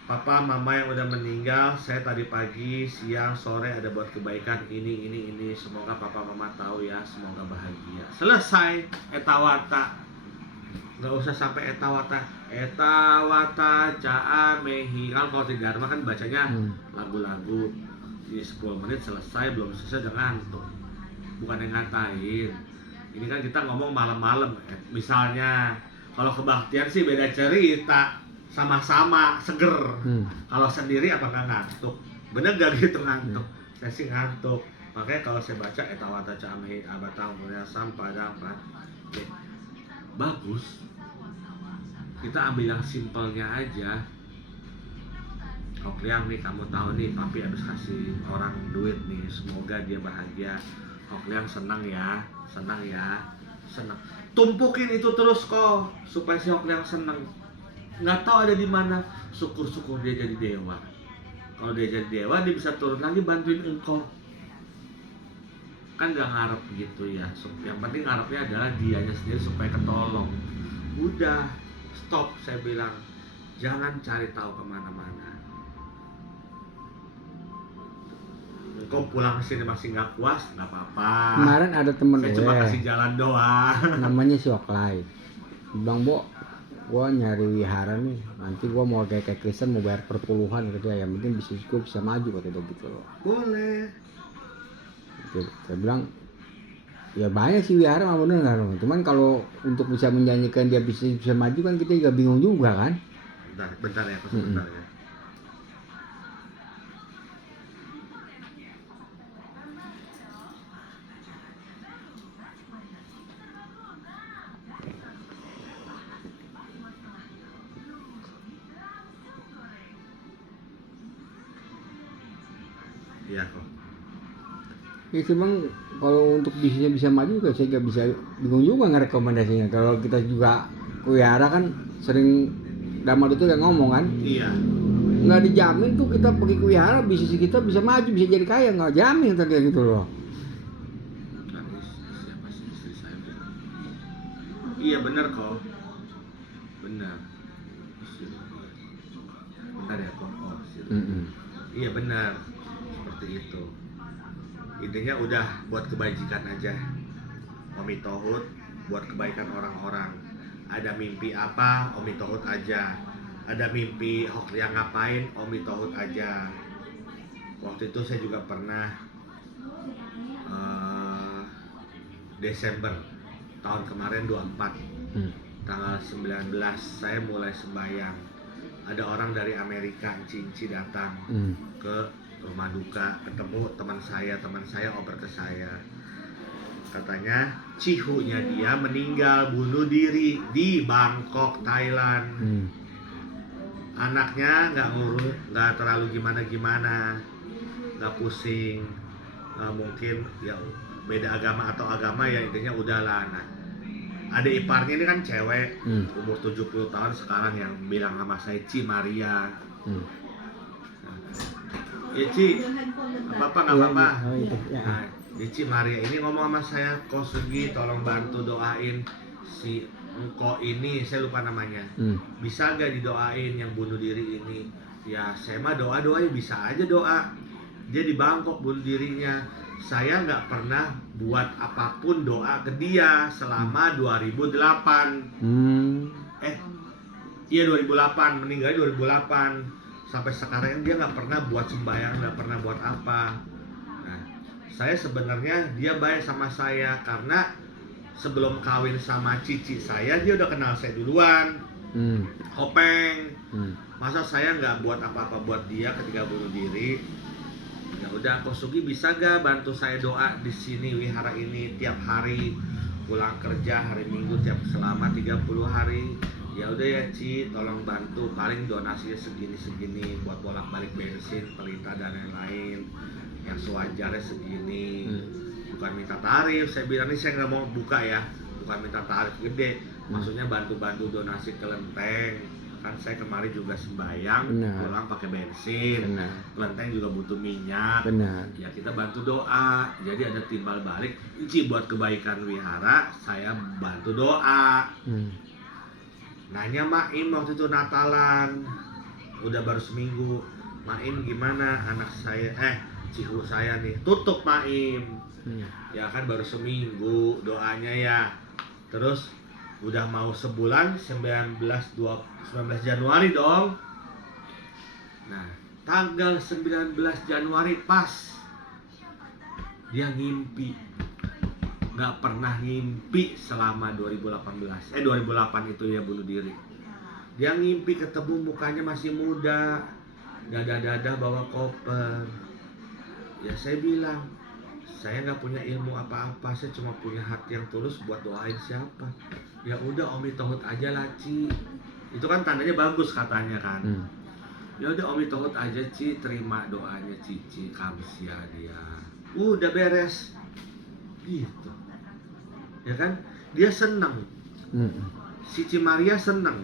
papa mama yang udah meninggal, saya tadi pagi siang sore ada buat kebaikan ini. Semoga papa mama tahu ya, semoga bahagia. Selesai etawata. Nggak usah sampai etawata caamehi. Kalau di Dharma kan bacanya lagu-lagu. Di 10 menit selesai, belum selesai udah ngantuk. Bukan yang ngatain. Ini kan kita ngomong malam-malam. Misalnya kalau kebaktian sih beda cerita, sama-sama seger. Kalau sendiri apa nggak ngantuk? Bener gak gitu ngantuk? Saya sih ngantuk. Makanya kalau saya baca etawata caamehi abatang mulyasam padang bagus. Kita ambil yang simpelnya aja. Hokliang nih, kamu tahu nih, papi habis kasih orang duit nih, semoga dia bahagia. Hokliang senang ya. Tumpukin itu terus kok, supaya si Hokliang senang. Nggak tahu ada di mana, syukur-syukur dia jadi dewa. Kalau dia jadi dewa, dia bisa turun lagi bantuin engkau. Kan nggak ngarep gitu ya. Yang penting ngarepnya adalah dianya sendiri supaya ketolong. Udah, stop, saya bilang. Jangan cari tahu kemana-mana. Engkau pulang ke sini masih nggak puas, nggak apa-apa. Kemarin ada temen saya cuma kasih jalan doang. namanya si Oklay. Bang Bo, gua nyari wihara nih, nanti gua mau kayak Kristen mau bayar perpuluhan gitu ya, yang penting bisnis gua bisa maju kata dia gitu loh. Boleh. Saya bilang ya banyak sih wihara mah bener nggak loh, cuman kalau untuk bisa menjanjikan dia bisnis bisa maju kan kita juga bingung juga kan. Bentar ya, sebentar ya. Iya kok. Ya cuman kalau untuk bisnisnya bisa maju juga saya nggak bisa, bingung juga ngerekomendasinya. Kalau kita juga wihara kan sering Damar itu yang ngomong kan. Iya. Nggak dijamin tuh kita pergi ke wihara bisnis kita bisa maju, bisa jadi kaya, nggak jamin tadi gitu loh. Iya benar kok. Benar. Bentar ya kok. Iya benar. Seperti itu. Intinya udah buat kebajikan aja. Omi Tohut buat kebaikan orang-orang. Ada mimpi apa, Omi Tohut aja. Ada mimpi Hokliang ngapain, Omi Tohut aja. Waktu itu saya juga pernah Desember tahun kemarin 24 tanggal 19 saya mulai sembahyang. Ada orang dari Amerika, Cinci datang ke rumah duka, ketemu teman saya oper ke saya. katanya cihunya dia meninggal bunuh diri di Bangkok, Thailand. Anaknya nggak terlalu gimana, nggak pusing, mungkin ya beda agama atau agama ya intinya udahlah. Nah, adik iparnya ini kan cewek, umur 70 tahun sekarang yang bilang sama saya Ci Maria. Ya Ci, apa-apa nggak apa-apa. Nah, Ci Maria ini ngomong sama saya, Ko Sugi tolong bantu doain si engkau ini, saya lupa namanya. Bisa gak didoain yang bunuh diri ini? Ya saya mah doa-doa ya bisa aja doa. Dia di Bangkok bunuh dirinya. Saya nggak pernah buat apapun doa ke dia selama 2008. Iya 2008, meninggal 2008. Sampai sekarang dia nggak pernah buat sembahyang, nggak pernah buat apa. Nah, saya sebenarnya dia baik sama saya karena sebelum kawin sama cici saya dia udah kenal saya duluan. Kopeng. Masa saya nggak buat apa-apa buat dia ketika bunuh diri? Ya udah, Ko Sugi bisa gak bantu saya doa di sini wihara ini tiap hari pulang kerja hari Minggu tiap selama 30 hari. Ya udah ya Ci, tolong bantu, paling donasinya segini buat bolak-balik bensin, pelita dan lain-lain yang sewajarnya segini. Bukan minta tarif, saya bilang ini saya nggak mau buka ya, bukan minta tarif gede, maksudnya bantu-bantu donasi kelenteng. Kan saya kemarin juga sembayang, pulang pakai bensin, kelenteng juga butuh minyak. Ya kita bantu doa, jadi ada timbal balik. Ci buat kebaikan wihara, saya bantu doa. Nanya Maim waktu itu Natalan, udah baru seminggu. Maim gimana anak saya, cihu saya nih, tutup Maim. Ya kan baru seminggu doanya ya. Terus udah mau sebulan, 19 Januari dong. Nah, tanggal 19 Januari pas dia ngimpi. Gak pernah ngimpi selama 2008 itu ya bunuh diri. Dia ngimpi ketemu mukanya masih muda, dada-dada bawa koper. Ya saya bilang, saya nggak punya ilmu apa-apa, saya cuma punya hati yang tulus buat doain siapa. Ya udah Omi Tohut aja lah Ci. Itu kan tandanya bagus katanya kan. Ya udah Omi Tohut aja Ci, terima doanya Cici, kamsia dia. Udah beres. Gitu. Ya kan? Dia senang. Si Ci Maria senang.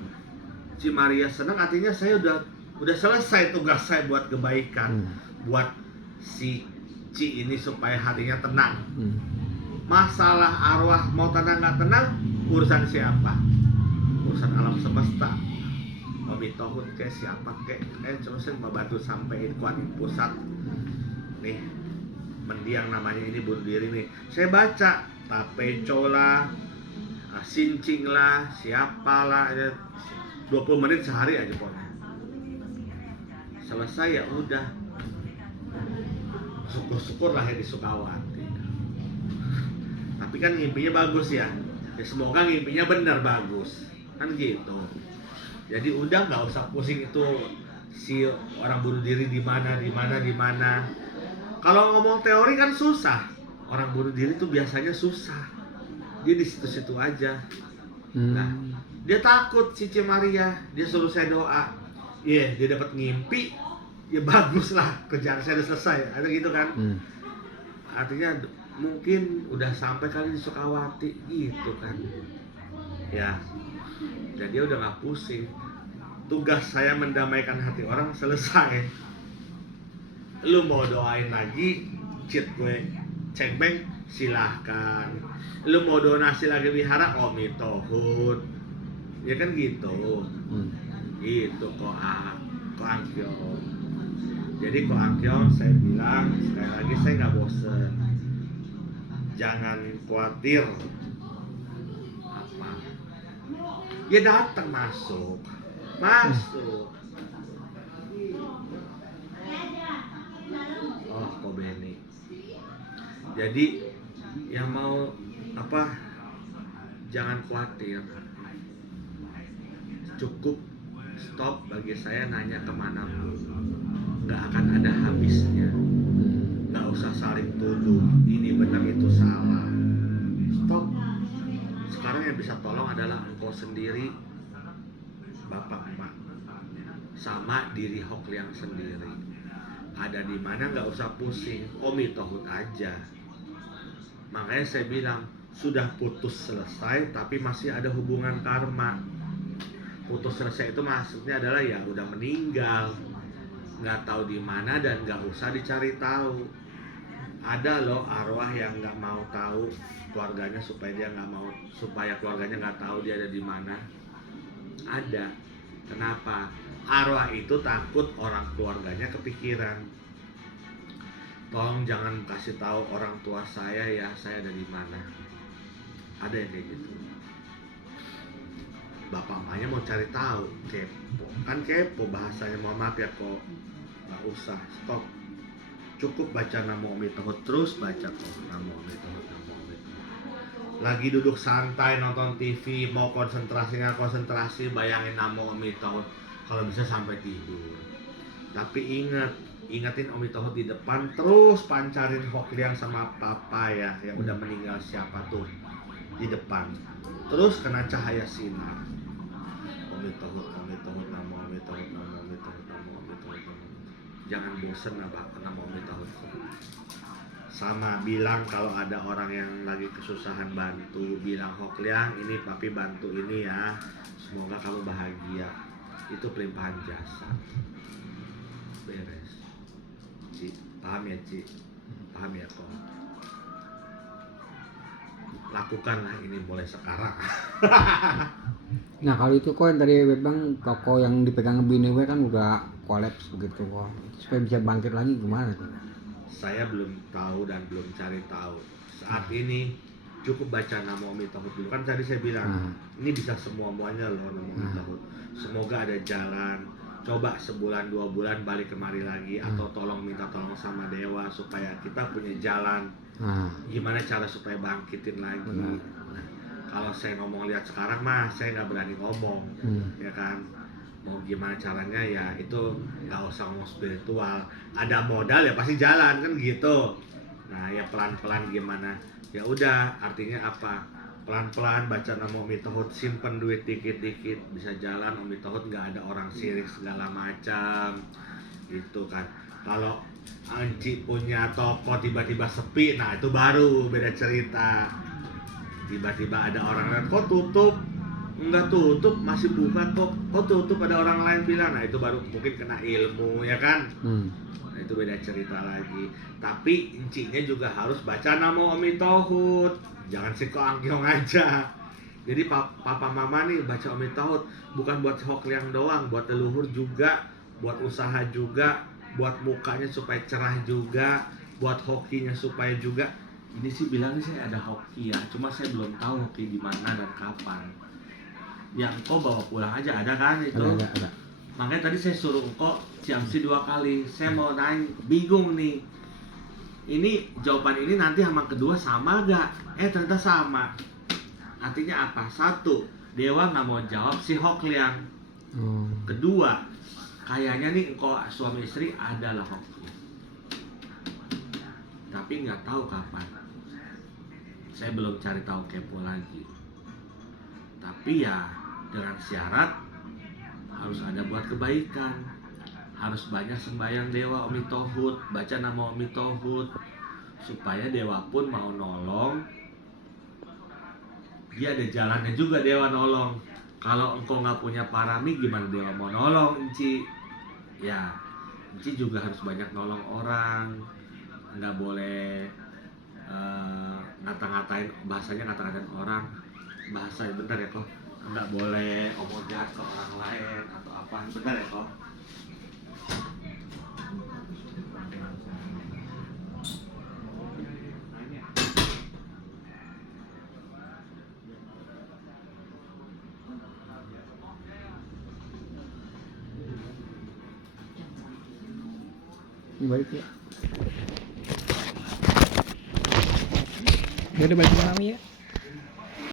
Ci Maria senang artinya saya udah selesai tugas saya buat kebaikan. Buat si Ci ini supaya hatinya tenang. Masalah arwah mau tenang nggak tenang, urusan siapa? Urusan alam semesta. Omi Tohut kayak siapa kayak coba saya bantu sampein Kuanin Pusat. Nih, mendiang namanya ini bunuh diri nih. Saya baca Tapeco lah, Sincing lah, siapalah, 20 menit sehari aja pokoknya. Selesai ya udah. Syukur-syukur lah ya di Sukawati. Tapi kan ngimpinya bagus ya. Ya semoga ngimpinya benar bagus. Kan gitu. Jadi udah nggak usah pusing itu si orang bunuh diri di mana. Kalau ngomong teori kan susah. Orang bunuh diri itu biasanya susah. Dia di situ-situ aja. Nah, dia takut si Ci Maria. Dia suruh saya doa. Dia dapat ngimpi. Ya bagus lah, kerjaan saya udah selesai. Ada gitu kan. Artinya mungkin udah sampai kali di Sukawati gitu kan. Ya. Dan dia udah gak pusing. Tugas saya mendamaikan hati orang selesai. Lu mau doain lagi, cheat gue cengbeng, silahkan. Lu mau donasi lagi wihara, Omi Tohut. Ya kan gitu. Gitu kok Angkyong. Jadi kok Angkyong saya bilang sekali lagi saya nggak bosen. Jangan khawatir. Apa? Ya datang masuk. Oh, Ko Beni. Jadi yang mau apa? Jangan khawatir. Cukup stop bagi saya nanya kemanapun. Nggak akan ada habisnya. Nggak usah saling tuduh. Ini benar itu salah. engkau sendiri, bapak emak, sama diri Hokliang sendiri. Ada di mana nggak usah pusing, Omi Tohut aja. Makanya saya bilang sudah putus selesai tapi masih ada hubungan karma. Putus selesai itu maksudnya adalah ya udah meninggal, nggak tahu di mana dan nggak usah dicari tahu. Ada loh arwah yang nggak mau tahu keluarganya supaya keluarganya nggak tahu dia ada di mana. Ada. Kenapa? Arwah itu takut orang keluarganya kepikiran. Tolong jangan kasih tahu orang tua saya ya, saya ada di mana. Ada yang kayak gitu. Bapak emaknya mau cari tahu, kepo. Kan kepo bahasanya, mohon maaf ya kok. Nggak usah, stop. Cukup baca Namo Omi Tohut, terus baca kok Namo Omi Tohut, Namo Omi Tohut. Lagi duduk santai nonton TV, mau konsentrasi nggak konsentrasi, bayangin Namo Omi Tohut. Kalau bisa sampai tidur. Tapi ingatin Omi Tohut di depan, terus pancarin Hokliang sama papa ya, yang udah meninggal siapa tuh di depan. Terus kena cahaya sinar. Omi Tohut, Omi Tohut, Namo Omi Tohut, Namo Omi Tohut, Namo Omi Tohut, Namo Omi Tohut. Jangan bosen Namo Omi Tohut. Sama bilang kalau ada orang yang lagi kesusahan bantu, bilang Hokliang ini papi bantu ini ya, semoga kamu bahagia. Itu pelimpahan jasa. Beres. Ci, paham ya Ci? Paham ya kok? Lakukanlah ini mulai sekarang. Nah kalau itu kok yang tadi bang toko yang dipegang bini gue kan udah kolaps begitu kok, supaya bisa bangkit lagi gimana tuh? Saya belum tahu dan belum cari tahu. Saat ini cukup baca Namo Omi Tohut dulu. Kan tadi saya bilang ini bisa semua-muanya loh Namo Omi Tohut. Semoga ada jalan. Coba sebulan 2 bulan balik kemari lagi, atau tolong minta tolong sama dewa supaya kita punya jalan. Gimana cara supaya bangkitin lagi. Nah, kalau saya ngomong lihat sekarang mah saya nggak berani ngomong, ya kan. Mau gimana caranya ya itu nggak usah ngomong spiritual. Ada modal ya pasti jalan kan gitu. Nah ya pelan-pelan gimana. Ya udah, artinya apa? Pelan-pelan baca Namo Omi Tohut, simpen duit dikit-dikit, bisa jalan. Omi Tohut nggak ada orang sirik segala macam gitu kan. Kalau Anci punya toko tiba-tiba sepi, nah itu baru beda cerita. Tiba-tiba ada orang lain, kok tutup? Enggak tutup, masih buka kok tutup, ada orang lain bilang, nah itu baru mungkin kena ilmu ya kan. Nah itu beda cerita lagi. Tapi encinya juga harus baca Namo Omi Tohut, jangan siko angkyong aja. Jadi papa mama nih baca Omi Tohut bukan buat Hokliang doang, buat leluhur juga, buat usaha juga, buat mukanya supaya cerah juga, buat hokinya supaya juga. Ini sih bilangnya saya ada hoki ya, cuma saya belum tahu hoki di mana dan kapan. Yang kau bawa pulang aja ada kan itu? Ada. Makanya tadi saya suruh engkau Ciamsi 2 kali. Saya mau nanya, bingung nih. Ini jawaban ini nanti sama kedua sama gak? Ternyata sama. Artinya apa? 1, dewa nggak mau jawab si Hokliang. Kedua, kayaknya nih engkau suami istri adalah Hokliang. Tapi nggak tahu kapan. Saya belum cari tahu, kepo lagi. Tapi ya dengan syarat harus ada buat kebaikan, harus banyak sembahyang dewa Omi Tohut, baca Namo Omi Tohut, supaya dewa pun mau nolong. Dia ada jalannya juga dewa nolong. Kalau engkau nggak punya parami, gimana dewa mau nolong Enci? Ya, Enci juga harus banyak nolong orang, nggak boleh ngata-ngatain, bahasanya ngata-ngatain orang, bahasa bentar ya kok, nggak boleh omong jahat ke orang lain atau apa, bentar ya kok. Ini balik ya. Udah balik ke Mami ya.